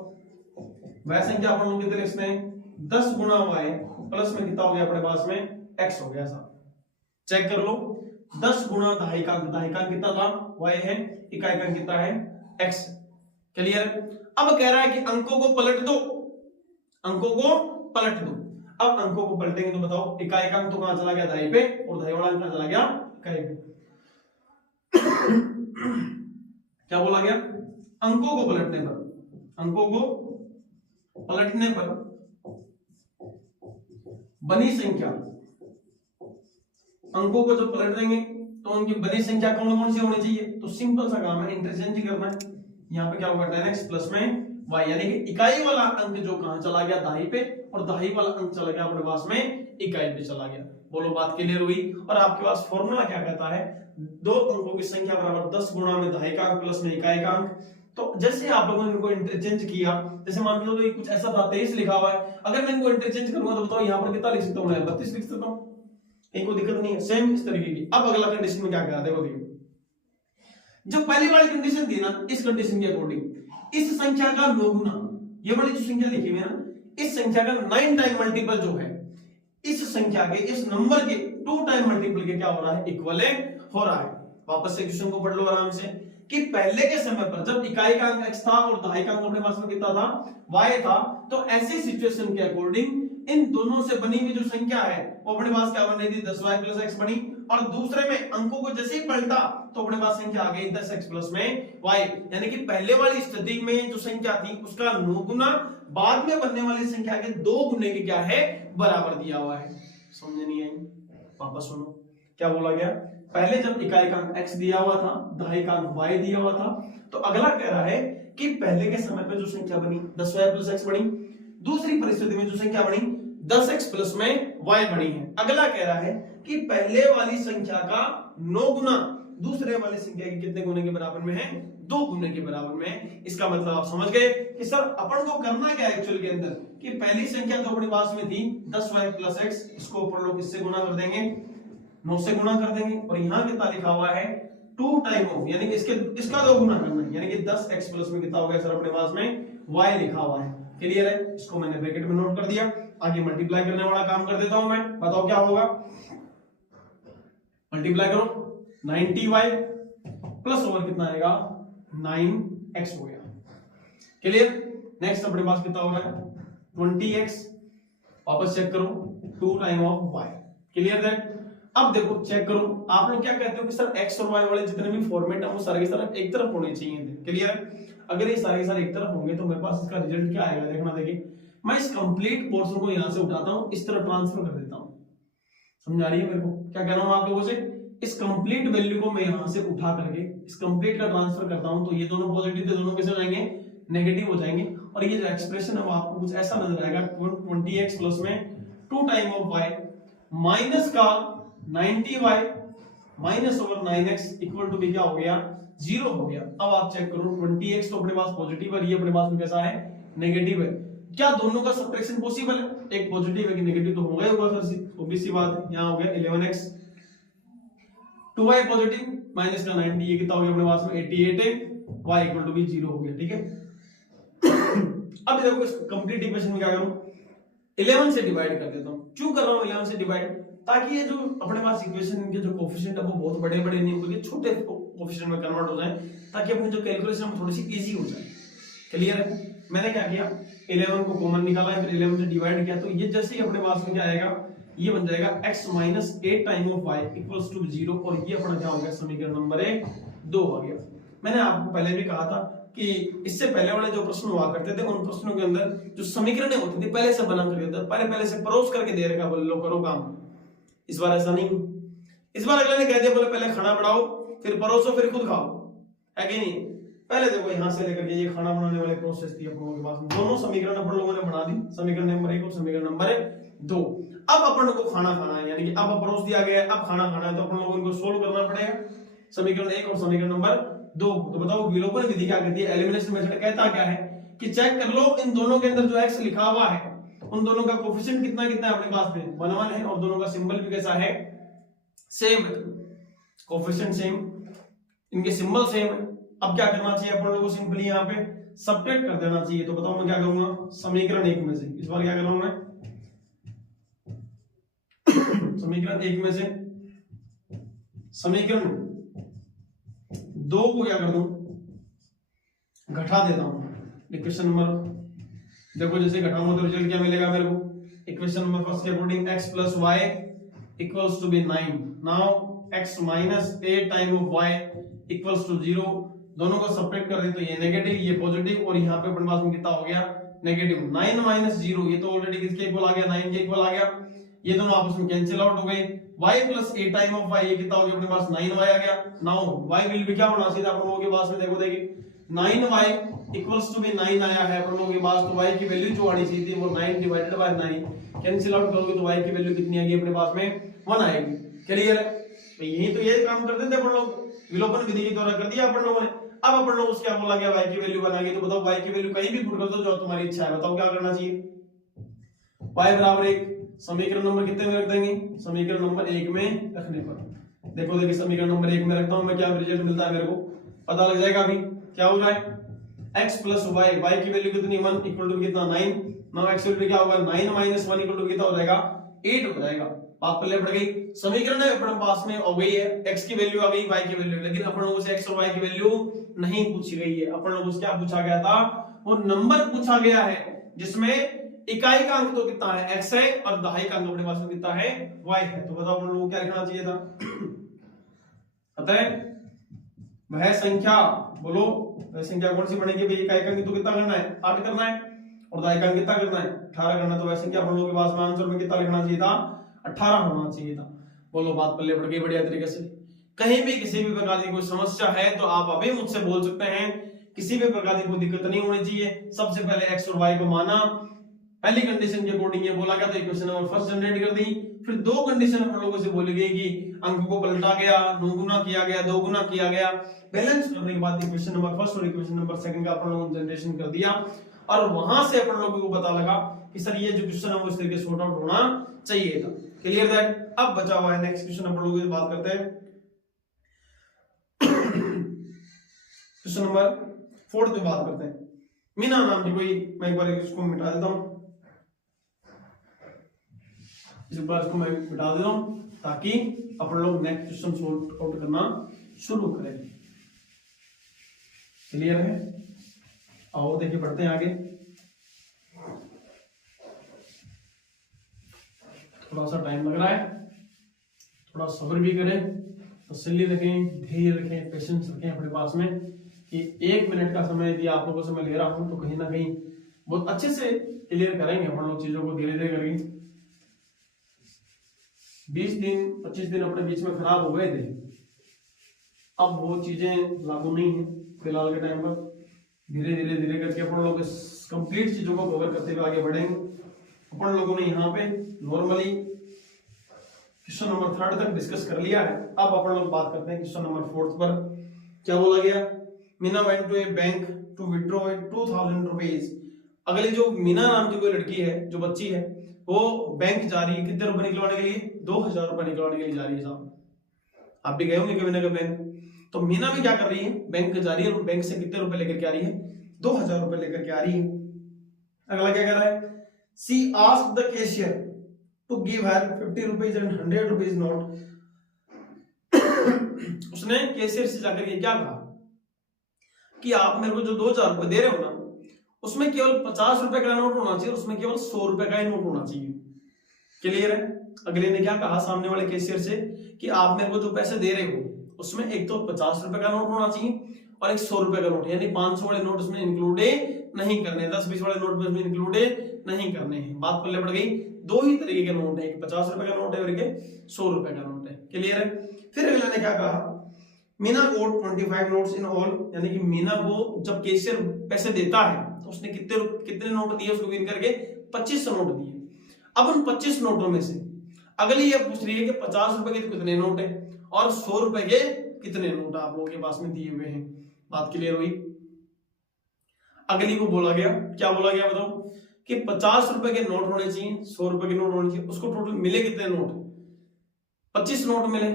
वह संख्या अपन लोग कितने लिखते हैं 10 गुणा y प्लस में कितना हो गया अपने पास में x हो गया। साहब चेक कर लो, 10 गुणा दहाई का कितना था y है, इकाई का कितना है x। क्लियर। अब कह रहा है कि अंकों को पलट दो, अंकों को पलट दो। अब अंकों को पलटेंगे तो बताओ, इकाई का अंक तो कहां चला गया, दाई पे, और दाई वाला अंक कहां चला गया, इकाई पे। क्या बोला गया, अंकों को पलटने पर, अंकों को पलटने पर बनी संख्या, अंकों को जब पलट देंगे तो उनकी बनी संख्या कौन कौन सी होनी चाहिए, तो सिंपल सा काम है, इंटरचेंज ही करना है। यहाँ पे क्या होगा, 10x प्लस में y, यानी कि इकाई वाला अंक जो कहां चला गया, दाई पे, और दाई वाला अंक चला गया अपने पास में इकाई पे चला गया। बोलो बात क्लियर हुई। और आपके पास फॉर्मूला क्या कहता है, दो अंकों की संख्या बराबर 10 गुणा में दाई का अंक प्लस में इकाई का अंक। तो जैसे आप लोगों ने इनको इंटरचेंज किया, जैसे मान लो तो कुछ ऐसा था 23 लिखा हुआ है, अगर मैं इनको इंटरचेंज करूंगा तो बताओ यहाँ पर कितना लिख सकता हूं, 32 लिख सकता हूं, इनको दिक्कत नहीं है। सेम इस तरीके की। अब अगला कंडीशन में क्या कहा, देखो जो पहली वाली कंडीशन थी ना, इस कंडीशन के अकॉर्डिंग इस संख्या का 9 गुना, ये वाली जो संख्या लिखी हुई है ना, इस संख्या का 9 टाइम मल्टीपल जो है, इस संख्या के, इस नंबर के 2 टाइम मल्टीपल के क्या हो रहा है, इक्विवेलेंट हो रहा है। वापस से क्वेश्चन को पढ़ लो आराम से, कि पहले के समय पर जब इकाई का अंक x था और दहाई का अंक अपने पास में कितना था, y था, तो ऐसी सिचुएशन के अकॉर्डिंग इन दोनों से बनी हुई जो संख्या है वो अपने पास क्या बन रही थी, 10y प्लस x बनी, और दूसरे में अंकों को जैसे ही पलटा तो अपने पास संख्या आ गई 10x प्लस में y, यानी कि पहले वाली स्थिति में जो संख्या थी उसका 9 गुना, बाद में बनने वाली संख्या के 2 गुने के क्या है, बराबर दिया हुआ है। समझ नहीं आई, वापस सुनो क्या बोला गया, पहले जब इकाई का अंक x दिया हुआ था, दहाई का अंक y दिया हुआ था, तो अगला कह रहा है कि पहले के समय पे जो संख्या बनी 10y प्लस x बनी, दूसरी परिस्थिति में जो संख्या बनी 10x प्लस में y बनी है। अगला कह रहा है कि पहले वाली संख्या का 9 गुना दूसरे वाली संख्या के कितने गुने के बराबर में है, 2 गुने के बराबर में है। इसका मतलब आप समझ गए कि सर अपन को करना क्या है एक्चुअल के अंदर, कि पहली संख्या जो अपने पास में थी 10y प्लस x, इसको ऊपर लोग किससे गुना कर देंगे, 9 से गुना कर देंगे, और यहाँ कितना लिखा हुआ है 2 टाइम ऑफ, यानी कि इसका 2 गुना करना है, यानी कि 10x प्लस में कितना हो गया सर अपने पास में y लिखा हुआ है। क्लियर है, इसको मैंने ब्रैकेट में नोट कर दिया। आगे मल्टीप्लाई करने वाला काम कर देता हूं मैं, बताओ क्या होगा, मल्टीप्लाई करो 90y प्लस ओवर कितना आएगा 9x हो गया। क्लियर, नेक्स्ट अपने पास कितना हो रहा है 20x, वापस चेक करो 2 time of y। Clear that. अब देखो चेक करो, आप लोग क्या कहते हो कि सर x और y वाले जितने भी फॉर्मेट है वो सारे के सारे एक तरफ होने चाहिए थे। क्लियर है, अगर ये सारे के सारे एक तरफ होंगे तो मेरे पास इसका रिजल्ट क्या आएगा, देखना। देखिए मैं इस कंप्लीट पोर्शन को यहां से उठाता हूं, इस तरफ ट्रांसफर कर देता हूं। समझ आ रही है मेरे को क्या कह रहा हूं आप लोगों से, इस कंप्लीट वैल्यू को मैं यहां से उठा करके इस कंप्लीट का ट्रांसफर करता हूं, तो ये दोनों पॉजिटिव थे, दोनों कैसे हो जाएंगे, नेगेटिव हो जाएंगे। और ये जो एक्सप्रेशन है वो आपको कुछ ऐसा नजर आएगा 20x प्लस में 2 टाइम ऑफ y माइनस का 90y minus over 9x equal to भी क्या हो गया, 0 हो गया। अब आप चेक करो 20x तो अपने पास पॉजिटिव है, ये अपने पास में कैसा है, नेगेटिव है। क्या दोनों का सब्ट्रैक्शन पॉसिबल है, एक पॉजिटिव है कि नेगेटिव, तो होगा ही होगा सर सी, ओबीसी बात है। यहां हो गया 11x 2y पॉजिटिव माइनस का 90, ये कितना हो गया अपने पास में 88 है, y इक्वल टू भी 0 हो गया। ठीक है, अब देखो इस कंप्लीट इक्वेशन में क्या करूं, 11 से डिवाइड कर देता हूं। क्यों कर रहा हूं 11 से डिवाइड, ताकि ये जो अपने पास इक्वेशन के जो कोफिशिएंट है वो बहुत बड़े बड़े नहीं होंगे, छोटे कोफिशिएंट में कन्वर्ट हो जाए, ताकि अपनी जो कैलकुलेशन है थोड़ी सी इजी हो जाए। क्लियर है, मैंने क्या किया 11 को कॉमन निकाला है, फिर 11 से डिवाइड किया, तो ये जैसे ही अपने पास में क्या आएगा, ये बन जाएगा x minus 8 time of y equals to 0, और ये अपना क्या हो गया, समीकरण नंबर 2 आ गया। मैंने आपको पहले भी कहा था कि इससे पहले वाले जो प्रश्न हुआ करते थे उन प्रश्नों के अंदर जो समीकरणें होती थी पहले से बना करके देता, पहले से परोस करके दे रखा, बोले लो करो काम। इस बार ऐसा नहीं, इस बार अगले ने कह दिया बोले पहले खाना बनाओ फिर परोसो फिर खुद खाओ, है कि नहीं। पहले देखो यहां से लेकर के ये खाना बनाने वाले प्रोसेस थी अपन लोगों के पास, दोनों समीकरण अपन लोगों ने बना दी, समीकरण नंबर 1 और समीकरण नंबर 2। अब अपन को खाना खाना है, यानी कि अब परोस दिया गया है, अब खाना खाना है, तो अपन लोगों को सोल्व करना पड़ेगा समीकरण 1 और समीकरण नंबर 2। तो बताओ विलोपन विधि क्या कहती है, एलिमिनेशन मेथड कहता क्या है कि चेक कर लो इन दोनों के अंदर जो x लिखा हुआ है उन दोनों का कोफिशिएंट कितना कितना है अपने पास में 1 1 है, और दोनों का सिंबल भी कैसा है, सेम है, कोफिशिएंट सेम, इनके सिंबल सेम है। अब क्या करना चाहिए अपन लोगों को, सिंपली यहाँ पे सब्ट्रैक्ट कर देना चाहिए। तो बताओ मैं क्या करूंगा, समीकरण 1 में से इस बार क्या करूंगा मैं समीकरण 1 में से समीकरण 2 को क्या कर दूं, घटा देता हूं। इक्वेशन नंबर देखो जैसे घटाऊंगा तो रिजल्ट क्या मिलेगा मेरे को, इक्वेशन नंबर फर्स्ट के according x plus y equals to be 9। Now x minus 8 time of y equals to 0। दोनों को सब्ट्रैक्ट कर दे तो ये नेगेटिव ये पॉजिटिव, और यहाँ पे अपने पास में कितना हो गया नेगेटिव 9 माइनस 0, ये तो ऑलरेडी किसके इक्वल आ गया 9 के इक्वल आ गया, ये दोनों आपस में कैंसिल आउट हो गए। y plus 8 time of y ये कितना हो गया अपने पास 9y आ गया। नाउ y विल भी क्या होना चाहिए आप लोगों के पास में, देखो देखिए 9y इक्वल्स टू भी 9 आया है अपन लोगों के पास, तो y की वैल्यू जो आनी चाहिए थी वो 9 डिवाइडेड बाय 9, कैंसिल आउट करोगे तो y की वैल्यू कितनी आएगी अपने पास में 1 आएगी। क्लियर है, तो यही तो ये काम करते थे अपन लोग, विलोपन विधि के द्वारा कर दिया अपन लोगों ने। अब अपन लोग क्या बोला गया y की वैल्यू बना गई, तो बताओ y की वैल्यू कहीं भी पुट कर दो जो तुम्हारी इच्छा है, बताओ क्या करना चाहिए। y बराबर 1 समीकरण नंबर कितने में रख देंगे, समीकरण नंबर 1 में रखने पर देखो देखिए समीकरण नंबर 1 में रखता हूं मैं, क्या रिजल्ट मिलता है मेरे को पता लग जाएगा। अभी क्या हो रहा है x प्लस y, y की वैल्यू कितनी 1 इक्वल टू कितना 9, नाउ x वैल्यू क्या होगा 9 माइनस 1 इक्वल टू कितना हो जाएगा 8 हो जाएगा। बात पल्ले पड़ गई, समीकरण है अपने पास में हो गई है, x की वैल्यू आ गई y की वैल्यू, लेकिन अपन लोगों से x और y की वैल्यू नहीं पूछी गई है। अपन लोगों से क्या पूछा गया था, वो नंबर पूछा गया है जिसमें इकाई का अंक तो कितना है x है और दहाई का अंक अपने पास में कितना है y है। तो बताओ अपन लोगों को क्या लिखना चाहिए था, अतः वह संख्या, बोलो वह संख्या कौन सी बनेगी भाई, इकाई का अंक तो कितना करना है 8 करना है और दहाई का अंक कितना करना है 18 करना है, तो वह संख्या अपन लोगों के पास में आंसर में कितना लिखना चाहिए था 18 होना चाहिए था। बोलो बात पल्ले पड़ गई बढ़िया तरीके से। कहीं भी किसी भी प्रकार की कोई समस्या है तो आप अभी मुझसे बोल सकते हैं, किसी भी प्रकार की कोई दिक्कत नहीं होनी चाहिए। सबसे पहले x और y को माना, पहली कंडीशन के अकॉर्डिंग ये बोला गया तो इक्वेशन नंबर फर्स्ट जनरेट कर दी, फिर दो कंडीशन हम लोगों से बोली गई कि अंक को पलटा गया, 9 गुना किया गया, 2 गुना किया गया, बैलेंस करने के बाद इक्वेशन नंबर फर्स्ट और इक्वेशन नंबर सेकंड का अपन लोगों ने जनरेशन कर दिया, और वहां से अपन लोगों को पता लगा कि सर ये जो क्वेश्चन है वो इस तरीके से सॉर्ट आउट होना चाहिए था। Clear that. अब बचा हुआ है नेक्स्ट क्वेश्चन, अपन लोगों से बात करते हैं क्वेश्चन नंबर 4 पे बात करते हैं। मीना नाम की कोई, मैं एक बार इसको मिटा देता हूं, इस बार इसको मैं मिटा देता हूं ताकि अपन लोग नेक्स्ट क्वेश्चन सॉर्ट आउट करना शुरू करें। क्लियर है, आओ देखिए पढ़ते हैं आगे। थोड़ा सा टाइम लग रहा है, थोड़ा सब्र भी करें, तसल्ली रखें, धैर्य रखें, पेशेंस रखें अपने पास में कि 1 मिनट का समय यदि आप लोगों से मैं ले रहा हूं तो कहीं ना कहीं बहुत अच्छे से क्लियर करेंगे अपन लोग चीजों को, धीरे धीरे करेंगे। 20 दिन 25 दिन अपने बीच में खराब हो गए थे, अब वो चीजें लागू नहीं है फिलहाल के टाइम पर। धीरे धीरे धीरे करके अपन लोग इस कंप्लीट चीजों को कवर करते हुए आगे बढ़ेंगे। अपन लोगों ने यहाँ पे नॉर्मली क्वेश्चन नंबर 3 तक डिस्कस कर लिया है। अब अपन लोग बात करते हैं क्वेश्चन नंबर 4 पर। क्या बोला गया, Meena went to a bank to withdraw 2000 rupees. अगली जो मीना नाम की कोई लड़की है, जो बच्ची है, वो बैंक जा रही है कितने रुपए निकलवाने के लिए, 2000 रुपए निकलवाने के लिए जा रही है। साहब आप भी गए होंगे कभी ना कभी बैंक, तो मीना भी क्या कर रही है, बैंक जा रही है और बैंक से कितने रुपए लेकर के आ रही है, 2000 रुपए लेकर के आ रही है। अगला क्या कह रहा है, she asked the cashier to give her 50 rupees and 100 rupees note. उसने कैशियर से जाकर के क्या कहा कि आप मेरे को जो 2000 रुपए दे रहे हो ना, उसमें केवल 50 रुपए का नोट होना चाहिए, उसमें केवल 100 रुपए का ही नोट होना चाहिए। क्लियर है। अगले ने क्या कहा सामने वाले कैशियर से कि आप मेरे को जो पैसे दे रहे हो उसमें एक तो 50 रुपए का नोट होना चाहिए और एक 100 रुपए का नोट, यानी 500 वाले नोट उसमें इंक्लूड नहीं करने, 10-20 वाले नोट में इंक्लूड नहीं करने हैं। बात पल्ले पड़ गई। दो ही तरीके के नोट है, एक 50 रुपए का नोट है और एक 100 रुपए का नोट है। क्लियर है। फिर अगले ने क्या कहा, मीना गोट 25 नोट्स इन ऑल, यानी कि मीना को जब कैशियर पैसे देता है तो उसने कितने नोट दिए उसको गिन करके 25 नोट दिए। अब उन 25 नोटों में से अगली ये पूछ रही है कि 50 रुपए के कितने नोट है और 100 रुपए के कितने नोट आप लोगों के पास में दिए हुए हैं। बात क्लियर हुई। अगली को बोला गया, क्या बोला गया बताओ, कि 50 रुपए के नोट होने चाहिए, 100 रुपए के नोट होने चाहिए। उसको टोटल मिले कितने नोट, 25 नोट मिले।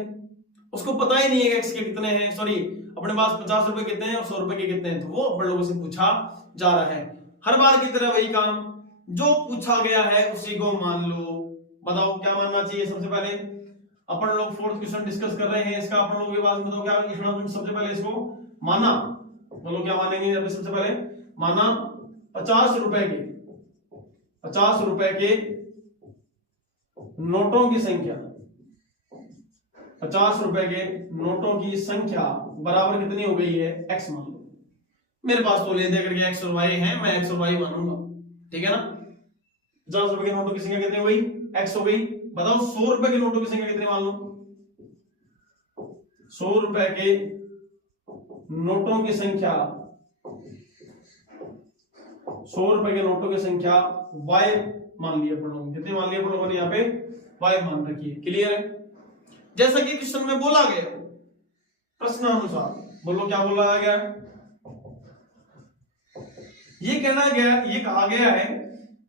उसको पता ही नहीं है एक्स के कितने हैं, सॉरी अपने पास 50 रुपए कितने हैं और 100 रुपए के कितने हैं, तो वो अपन लोगों से पूछा जा रहा है। हर बार की तरह वही काम, जो पूछा गया है उसी को मान लो। बताओ क्या मानना चाहिए। सबसे पहले अपन लोग 4th क्वेश्चन डिस्कस कर रहे हैं, इसका अपन लोगों के पास बताओ क्या लिखना। सबसे पहले इसको माना, बोलो क्या मानेंगे। सबसे पहले माना 50 रुपए के, 50 रुपए के नोटों की संख्या, 50 रुपए के नोटों की संख्या बराबर कितनी हो गई है, x मान लो। मेरे पास तो ले दे करके x और y है, मैं x और y मानूंगा, ठीक है ना। 50 रुपए के नोटों की संख्या कितनी हो गई, x हो गई। बताओ 100 रुपए के नोटों की संख्या कितनी मान लो, 100 रुपए के नोटों की संख्या, 100 रुपए के नोटों की संख्या y मान लिया अपन लोगों ने। कितनी मान लिया अपन लोगों ने, यहाँ पे y मान रखी है। क्लियर है। जैसा कि क्वेश्चन में बोला गया प्रश्नानुसार, बोलो क्या बोला गया, ये कहना गया, ये कहा गया है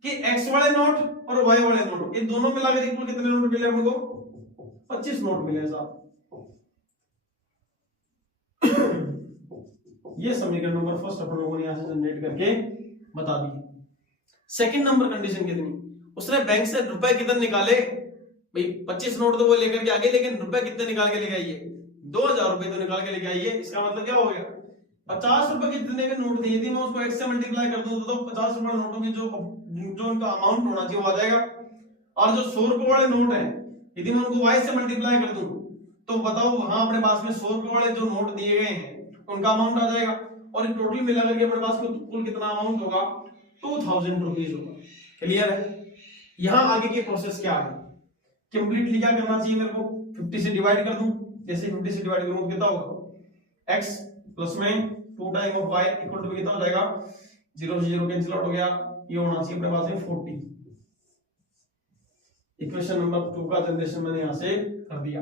कि x वाले नोट और y वाले नोट, इन दोनों मिलाकर इक्वल कितने नोट मिले हमको, 25 नोट मिले साहब। ये समीकरण नंबर फर्स्ट अपन लोगों ने यहां से जनरेट करके बता दिए। सेकंड नंबर कंडीशन कितनी, उसने बैंक से रुपए कितने निकाले, भाई 25 नोट तो वो लेकर के आगे, लेकिन रुपए कितने निकाल के लेके आइए, 2000 रुपए तो निकाल के लेके आइए। इसका मतलब क्या हो गया, 50 रुपए के जितने भी नोट थे, यदि मैं उसको x से मल्टीप्लाई कर दूं तो 50 रुपए नोटों की जो उनका अमाउंट होना चाहिए वो आ जाएगा। और जो 100 रुपए वाले नोट हैं, यदि मैं उनको y से मल्टीप्लाई कर दूं तो बताओ वहां अपने पास में 100 रुपए वाले जो नोट दिए गए हैं उनका अमाउंट आ जाएगा। और टोटल मिला करके अपने पास कुल कितना अमाउंट होगा, 2000 रुपीज होगा। क्लियर है। यहां आगे की प्रोसेस क्या है, कंप्लीटली क्या करना चाहिए मेरे को, 50 से डिवाइड कर दूं। जैसे 50 से डिवाइड करूं कितना होगा, x प्लस में 2 time of y equal to कितना हो जाएगा, 0 से 0 कैंसिल आउट हो गया, ये होना चाहिए अपने पास में 40। इक्वेशन नंबर 2 का जनरेशन मैंने यहां से कर दिया।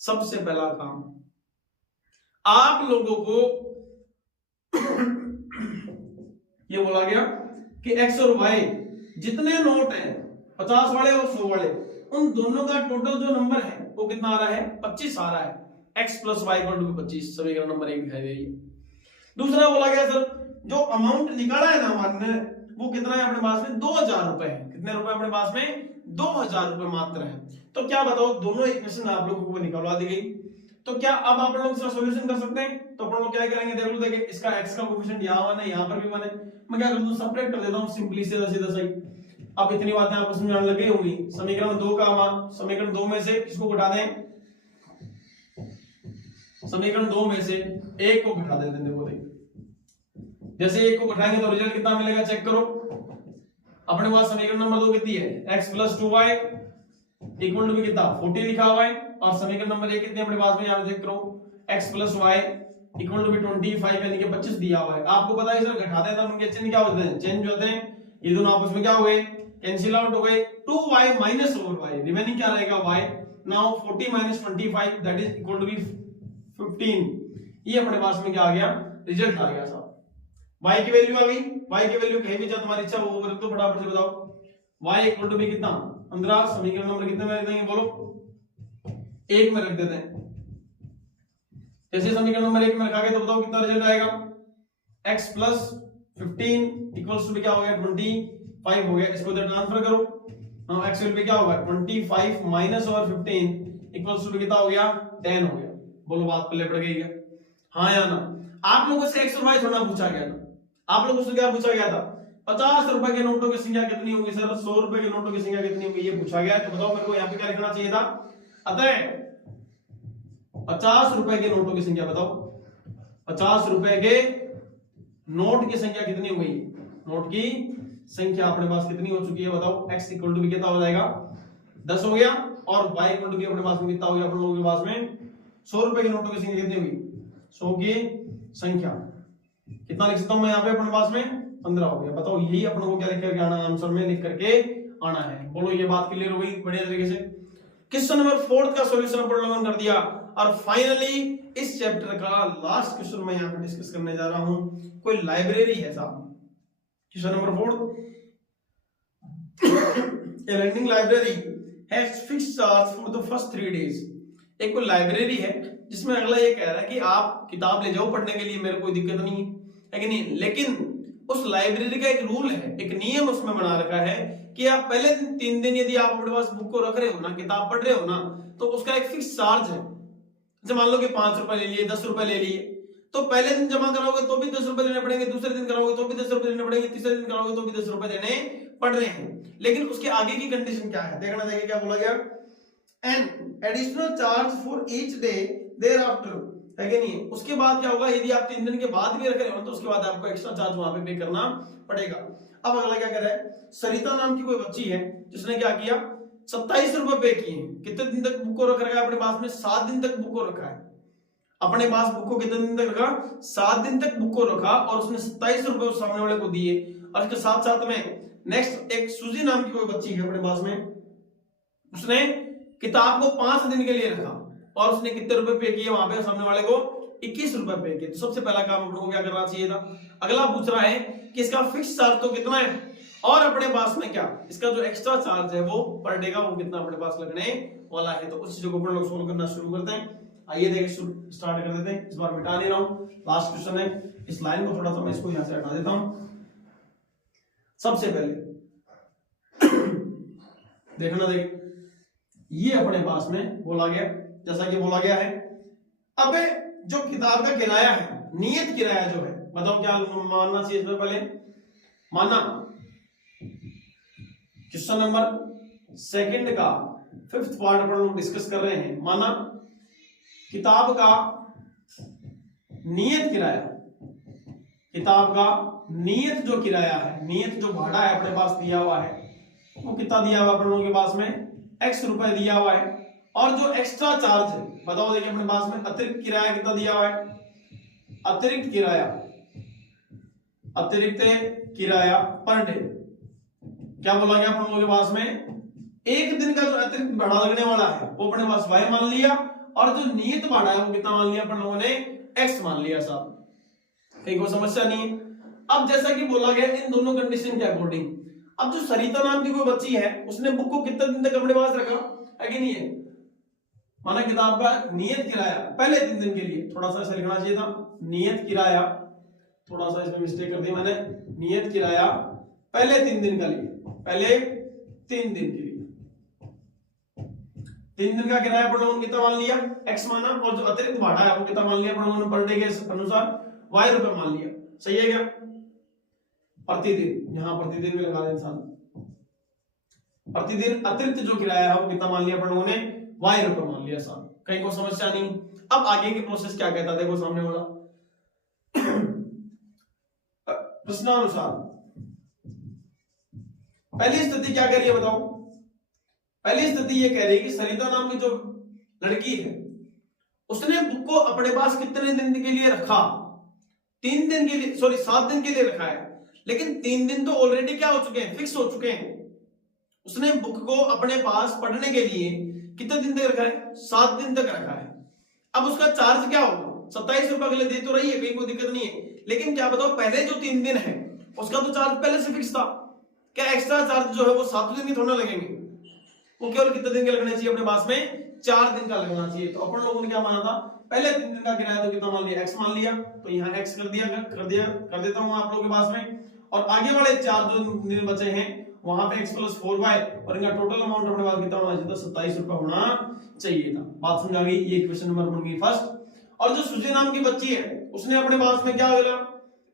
सबसे पहला काम आप लोगों को ये बोला गया कि x और y जितने नोट हैं, 50 वाले और 100 वाले, उन दोनों का टोटल जो नंबर है वो कितना आ रहा है, 25 आ रहा है। x plus Y equal to 25, समीकरण नंबर 1 दिखाई दे रही है। दूसरा बोला गया सर जो अमाउंट निकाला है ना हमने, वो कितना है अपने पास में, 2000 रुपए है। कितने रुपए अपने पास में, 2000 रुपए मात्र है। तो क्या बताओ, दोनों इक्वेशन आप लोगों को निकलवा दी गई। तो क्या अब आप लोग इसका सॉल्यूशन कर सकते हैं। तो अपन लोग क्या करेंगे, देख लो, देखिए इसका x का कोएफिशिएंट यहाँ 1 है, यहाँ पर भी 1 है। मैं क्या कर दूं, सेपरेट कर देता हूं सिंपली, सीधा सीधा सही। अब इतनी बातें आपको समझ आने लग गई होंगी। समीकरण 2 का मान, समीकरण 2 में से किसको घटा दें, समीकरण 2 में से 1 को घटा देते हैं। देखो देख, जैसे 1 को घटाएंगे तो रिजल्ट कितना मिलेगा, चेक करो। अपने पास समीकरण नंबर 2 कितनी है, x plus 2y equal to कितना, 40 लिखा हुआ है। और समीकरण नंबर 1 कितने अपने पास में, यहां चेक करो, x plus y equal to 25 यानी कि 25 दिया हुआ है। आपको पता है सर घटाते हैं तो उनके चिन्ह क्या होते हैं, चेंज होते हैं। ये दोनों आपस में क्या हो गए, कैंसिल आउट हो गए। 2y minus over y, remaining क्या रहेगा y। Now 40 minus 25 that is equal to 15। ये अपने पास में क्या आ गया, रिजल्ट आ गया साहब। y की वैल्यू आ गई। y की वैल्यू कहीं भी जब तुम्हारी इच्छा हो रख दो, फटाफट से बताओ। y इक्वल टू भी कितना 15, समीकरण नंबर कितने में रख देंगे बोलो, 1 में रख देते हैं। जैसे समीकरण नंबर 1 में रखा गया तो बताओ कितना रिजल्ट आएगा, x प्लस 15 इक्वल्स टू क्या हो गया, 25 हो गया। इसको इधर ट्रांसफर करो, x वैल्यू क्या होगा, 25 माइनस और 15 इक्वल्स टू कितना हो गया, 10 हो गया। बोलो बात पल्ले पड़ गई क्या, हाँ या ना। आप लोगों से x और y थोड़ा पूछा गया था। आप लोगों से क्या पूछा गया था, 50 रुपए के नोटों की संख्या कितनी होगी सर, 100 रुपए के नोटों की संख्या कितनी होगी, ये पूछा गया। तो बताओ मेरे को यहाँ पे क्या लिखना चाहिए था, अतः 50 रुपए के नोटों की संख्या बताओ, 50 रुपए के नोट की संख्या कितनी हो गई, नोट की संख्या अपने पास कितनी हो चुकी है बताओ। x इक्वल टू भी कितना हो जाएगा, 10 हो गया। और y इक्वल टू भी अपने पास में कितना हो गया, अपन लोगों के पास में 100 रुपए के नोटों की संख्या कितनी होगी, 100 की संख्या कितना लिख सकता हूं मैं यहाँ पे, अपने पास में 15 हो गया। बताओ यही अपन को क्या लिख करके आना है, आंसर में लिख करके आना है। बोलो ये बात क्लियर हो गई बढ़िया तरीके से। क्वेश्चन नंबर 4 का सॉल्यूशन अपन लोगों ने कर दिया। और फाइनली इस चैप्टर का लास्ट क्वेश्चन मैं यहाँ पे डिस्कस करने जा रहा हूं। कोई लाइब्रेरी है साहब, question number 4, a lending library has fixed charge for the first 3 days। एक कोई लाइब्रेरी है जिसमें अगला ये कह रहा है कि आप किताब ले जाओ पढ़ने के लिए, मेरे कोई दिक्कत नहीं है कि नहीं, लेकिन उस लाइब्रेरी का एक रूल है, एक नियम उसमें बना रखा है कि आप पहले 3 दिन यदि आप अपने पास बुक को रख रहे हो ना, किताब पढ़ रहे हो ना, तो उसका एक फिक्स चार्ज है। जैसे मान लो कि 5 रुपए ले लिए, 10 रुपए ले लिए, तो पहले दिन जमा कराओगे तो भी 10 रुपए देने पड़ेंगे, दूसरे दिन कराओगे तो भी 10 रुपए देने पड़ेंगे, तीसरे दिन कराओगे तो भी 10 रुपए देने पड़ रहे हैं। लेकिन उसके आगे की कंडीशन क्या है देखना, देखिए क्या बोला गया, an additional charge for each day thereafter, है कि नहीं। उसके बाद क्या होगा, यदि आप 3 दिन के बाद भी रख रहे हो तो उसके बाद आपको एक्स्ट्रा चार्ज वहां पे पे करना पड़ेगा। अब अगला क्या कर रहा है, सरिता नाम की कोई बच्ची है जिसने क्या किया, 27 रुपए पे किए। कितने दिन तक बुक को रख रखा है अपने पास में, 7 दिन तक बुक को रखा है अपने पास। बुक को कितने दिन तक रखा, 7 दिन तक बुक को रखा और उसने 27 रुपए उस सामने वाले को दिए। और इसके साथ साथ में नेक्स्ट एक सुजी नाम की कोई बच्ची है अपने पास में, उसने किताब को 5 दिन के लिए रखा और उसने कितने रुपए पे किए वहां पे सामने वाले को, 21 रुपए पे किए। तो सबसे पहला काम हम लोगों को क्या करना चाहिए था, अगला पूछ रहा है कि इसका फिक्स चार्ज तो कितना है और अपने पास में क्या इसका जो एक्स्ट्रा चार्ज है वो पर डे का वो कितना अपने पास लगने वाला है। तो उस चीज को अपन लोग सोल्व करना शुरू करते हैं। आइए देखिए स्टार्ट कर देते हैं। इस बार मिटा नहीं रहा हूं, लास्ट क्वेश्चन है। इस लाइन को थोड़ा सा मैं इसको यहां से हटा देता हूं। सबसे पहले देखना, देखिए ये अपने पास में बोला गया, जैसा कि बोला गया है, अबे जो किताब का किराया है, नियत किराया जो है, बताओ क्या मानना चाहिए इसमें। पहले माना क्वेश्चन नंबर सेकंड का 5th पार्ट पर लोग डिस्कस कर रहे हैं। माना किताब का नियत किराया, किताब का नियत जो किराया है, नियत जो भाड़ा है अपने पास दिया हुआ है, वो कितना दिया हुआ अपन लोगों के पास में, x रुपए दिया हुआ है। और जो एक्स्ट्रा चार्ज है बताओ, देखिए अपने पास में अतिरिक्त किराया कितना दिया हुआ है, अतिरिक्त किराया, अतिरिक्त किराया पर डे क्या बोला गया अपन लोगों के पास में, एक दिन का जो अतिरिक्त भाड़ा लगने वाला है वो अपने पास y मान लिया और जो नियत भाड़ा है वो कितना मान लिया अपन लोगों ने, x मान लिया। साहब कहीं कोई समस्या नहीं है। अब जैसा कि बोला गया इन दोनों कंडीशन के अकॉर्डिंग, अब जो सरिता नाम की कोई बच्ची है उसने बुक को कितने दिन तक अपने पास रखा, है कि नहीं है। माना किताब का नियत किराया पहले 3 दिन के लिए, थोड़ा सा ऐसा लिखना चाहिए था, नियत किराया, थोड़ा सा इसमें मिस्टेक कर दी मैंने, नियत किराया पहले 3 दिन के लिए, पहले 3 दिन के लिए 3 दिन का किराया पर लोगों ने कितना मान लिया, x माना, और जो अतिरिक्त भाड़ा है वो कितना मान लिया पर लोगों ने, पर डे के अनुसार y रुपए मान लिया। सही है क्या, प्रतिदिन, यहां प्रतिदिन में लगा दें इंसान, प्रतिदिन अतिरिक्त जो किराया है वो कितना मान लिया अपन लोगों ने, y रुपए मान लिया। साहब कहीं को समस्या नहीं। अब आगे की प्रोसेस क्या कहता है देखो सामने वाला प्रश्नानुसार पहली स्थिति क्या कह रही है बताओ। पहली स्थिति ये कह रही है कि सरिता नाम की जो लड़की है उसने बुक को अपने पास कितने दिन के लिए रखा, 3 दिन के लिए, सॉरी 7 दिन के लिए रखा है, लेकिन 3 दिन तो ऑलरेडी क्या हो चुके हैं, फिक्स हो चुके हैं। उसने बुक को अपने पास पढ़ने के लिए कितने दिन तक रखा है, 7 दिन तक रखा है। अब उसका चार्ज क्या होगा, 27 रुपए के लिए दे तो रही है, कहीं कोई दिक्कत नहीं है, लेकिन क्या बताओ पहले जो 3 दिन है उसका तो चार्ज पहले से फिक्स था। क्या एक्स्ट्रा चार्ज जो है वो 7 दिन के थोड़ा लगेंगे, वो केवल कितने दिन के लगने चाहिए अपने पास में, 4 दिन का लगना चाहिए। तो अपन लोगों ने क्या माना था, पहले 3 दिन का किराया तो कितना मान लिया, x मान लिया, तो यहाँ x कर देता हूँ आप लोगों के पास में। और आगे वाले 4 जो दिन बचे हैं वहां पे x + 4y और इनका टोटल अमाउंट अपने पास कितना होना चाहिए था, 27 रुपए होना चाहिए था। बात समझ आ गई, ये क्वेश्चन नंबर बन गई फर्स्ट। और जो सुजी नाम की बच्ची है उसने अपने पास में क्या बोला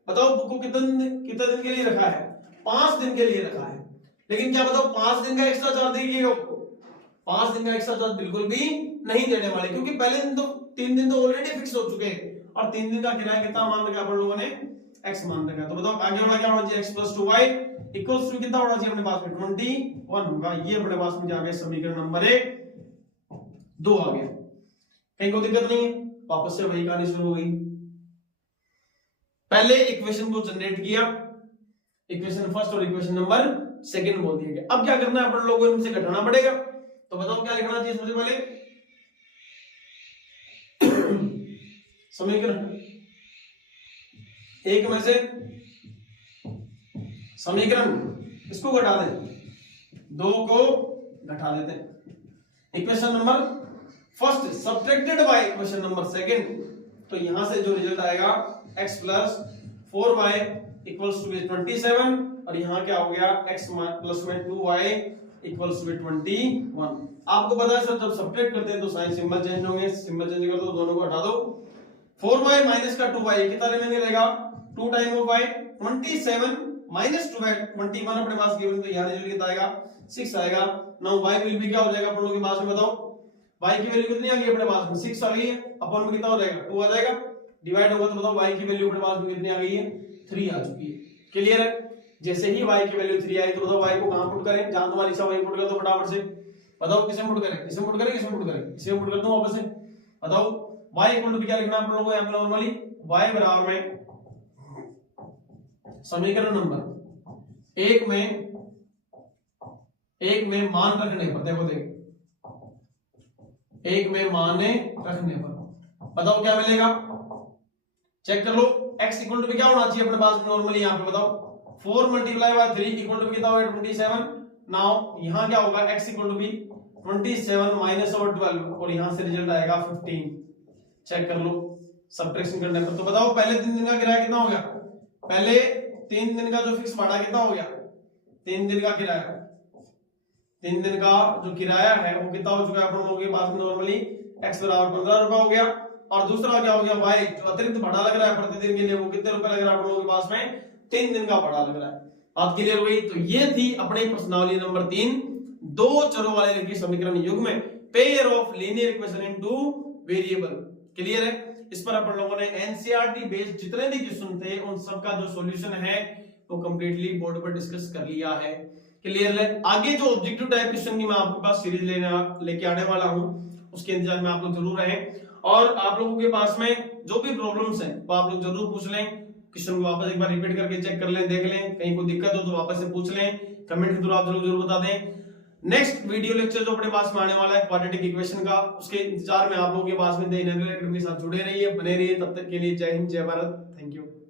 बताओ, बुक को कितने दिन के लिए रखा है, 5 दिन के लिए रखा है, लेकिन क्या बताओ 5 दिन का एक्स्ट्रा चार्ज देंगे, 5 दिन का एक्स्ट्रा चार्ज बिल्कुल भी नहीं देने वाले, क्योंकि पहले दिन तो 3 दिन तो ऑलरेडी फिक्स हो चुके हैं और 3 दिन का किराया कितना मान रखा अपन लोगों ने, x मान रखा। तो बताओ आगे वाला क्या होना चाहिए, x + 2y = कितना होना चाहिए अपने पास में, 21 होगा। ये अपने पास में क्या आ गया, समीकरण नंबर 2 आ गया। कहीं कोई दिक्कत नहीं है, वापस से वही कहानी शुरू हो गई। पहले इक्वेशन को जनरेट किया, इक्वेशन फर्स्ट और इक्वेशन नंबर सेकंड बोल दिया गया। अब क्या करना है अपन लोगों को इनसे घटाना पड़ेगा। तो बताओ क्या लिखना चाहिए सबसे पहले, समीकरण 1 में से समीकरण इसको घटा दें, 2 को घटा देते हैं। Equation number first subtracted by equation number second, तो यहां से जो रिजल्ट आएगा x + 4y = 27 और यहां क्या हो गया, x + 2y = 21। आपको पता है सर जब सब्ट्रैक्ट करते हैं तो साइन सिंबल चेंज होंगे, सिंबल चेंज कर दो, दोनों को हटा दो, 4y माइनस का 2y कितना रिमेनिंग रहेगा 2 time of y 27 minus 2y 21 अपने पास गिवन, तो यहाँ रिजल्ट कितना आएगा 6 आएगा। नाउ y विल बी क्या हो जाएगा अपन लोगों के पास में बताओ, y की वैल्यू कितनी आ गई अपने पास में 6 आ गई है, अपन में कितना हो जाएगा 2 आ जाएगा, डिवाइड होगा तो बताओ y की वैल्यू अपने पास में कितनी आ गई है 3 आ चुकी है। क्लियर है? जैसे ही y की वैल्यू 3 आई तो बताओ y को कहां पुट करें, जहां तुम्हारी इच्छा वहीं पुट कर दो फटाफट से, बताओ किसे पुट करें, इसे पुट करें, इसे पुट करें, इसे पुट कर दो वापस से, बताओ y इक्वल टू क्या लिखना है आप लोगों को यहां पे नॉर्मली y बराबर में समीकरण नंबर एक में मान रखने पर, देखो एक में मान रखने पर बताओ क्या मिलेगा, चेक कर लो। x इक्वल टू क्या होना चाहिए अपने पास में नॉर्मली यहां पे बताओ 4 मल्टीप्लाई बाय 3 इक्वल टू कितना होगा 27। नाउ यहां क्या होगा x इक्वल टू 27 माइनस 12 और यहां से रिजल्ट आएगा 15। चेक कर लो सब्ट्रैक्शन करने पर, तो बताओ पहले 3 दिन का किराया कितना हो गया, पहले 3 दिन का जो फिक्स भाड़ा कितना हो गया, 3 दिन का किराया, 3 दिन का जो किराया है वो कितना हो चुका है अपन लोगों के पास में नॉर्मली x बराबर 15 रुपए हो गया, और दूसरा क्या हो गया y जो अतिरिक्त भाड़ा लग रहा है प्रतिदिन के लिए वो कितने रुपए लग रहा है अपन लोगों के पास में 3 दिन का भाड़ा लग रहा है। बात क्लियर हुई? तो ये थी अपनी प्रश्नावली नंबर 3, दो चरों वाले रेखीय समीकरण युग्म में pair of linear equation in two variable. Clear है? इस पर अपन लोगों ने एनसीईआरटी बेस्ड जितने भी क्वेश्चन थे उन सबका जो सॉल्यूशन है वो कंप्लीटली बोर्ड पर डिस्कस कर लिया है। क्लियर है? आगे जो ऑब्जेक्टिव टाइप क्वेश्चन की मैं आपके पास सीरीज लेके आने वाला हूं, उसके इंतजार में आप लोग जरूर रहें, और आप लोगों के पास में जो भी प्रॉब्लम्स हैं वो आप लोग जरूर पूछ लें, क्वेश्चन को वापस एक बार रिपीट करके चेक कर लें, देख लें, कहीं कोई दिक्कत हो तो वापस से पूछ लें, कमेंट के थ्रू आप जरूर बता दें। नेक्स्ट वीडियो लेक्चर जो अपने पास में आने वाला है क्वाड्रेटिक इक्वेशन का, उसके इंतजार में आप लोगों के पास में द एकेडमी के साथ जुड़े रहिए, बने रहिए। तब तक के लिए जय हिंद, जय भारत।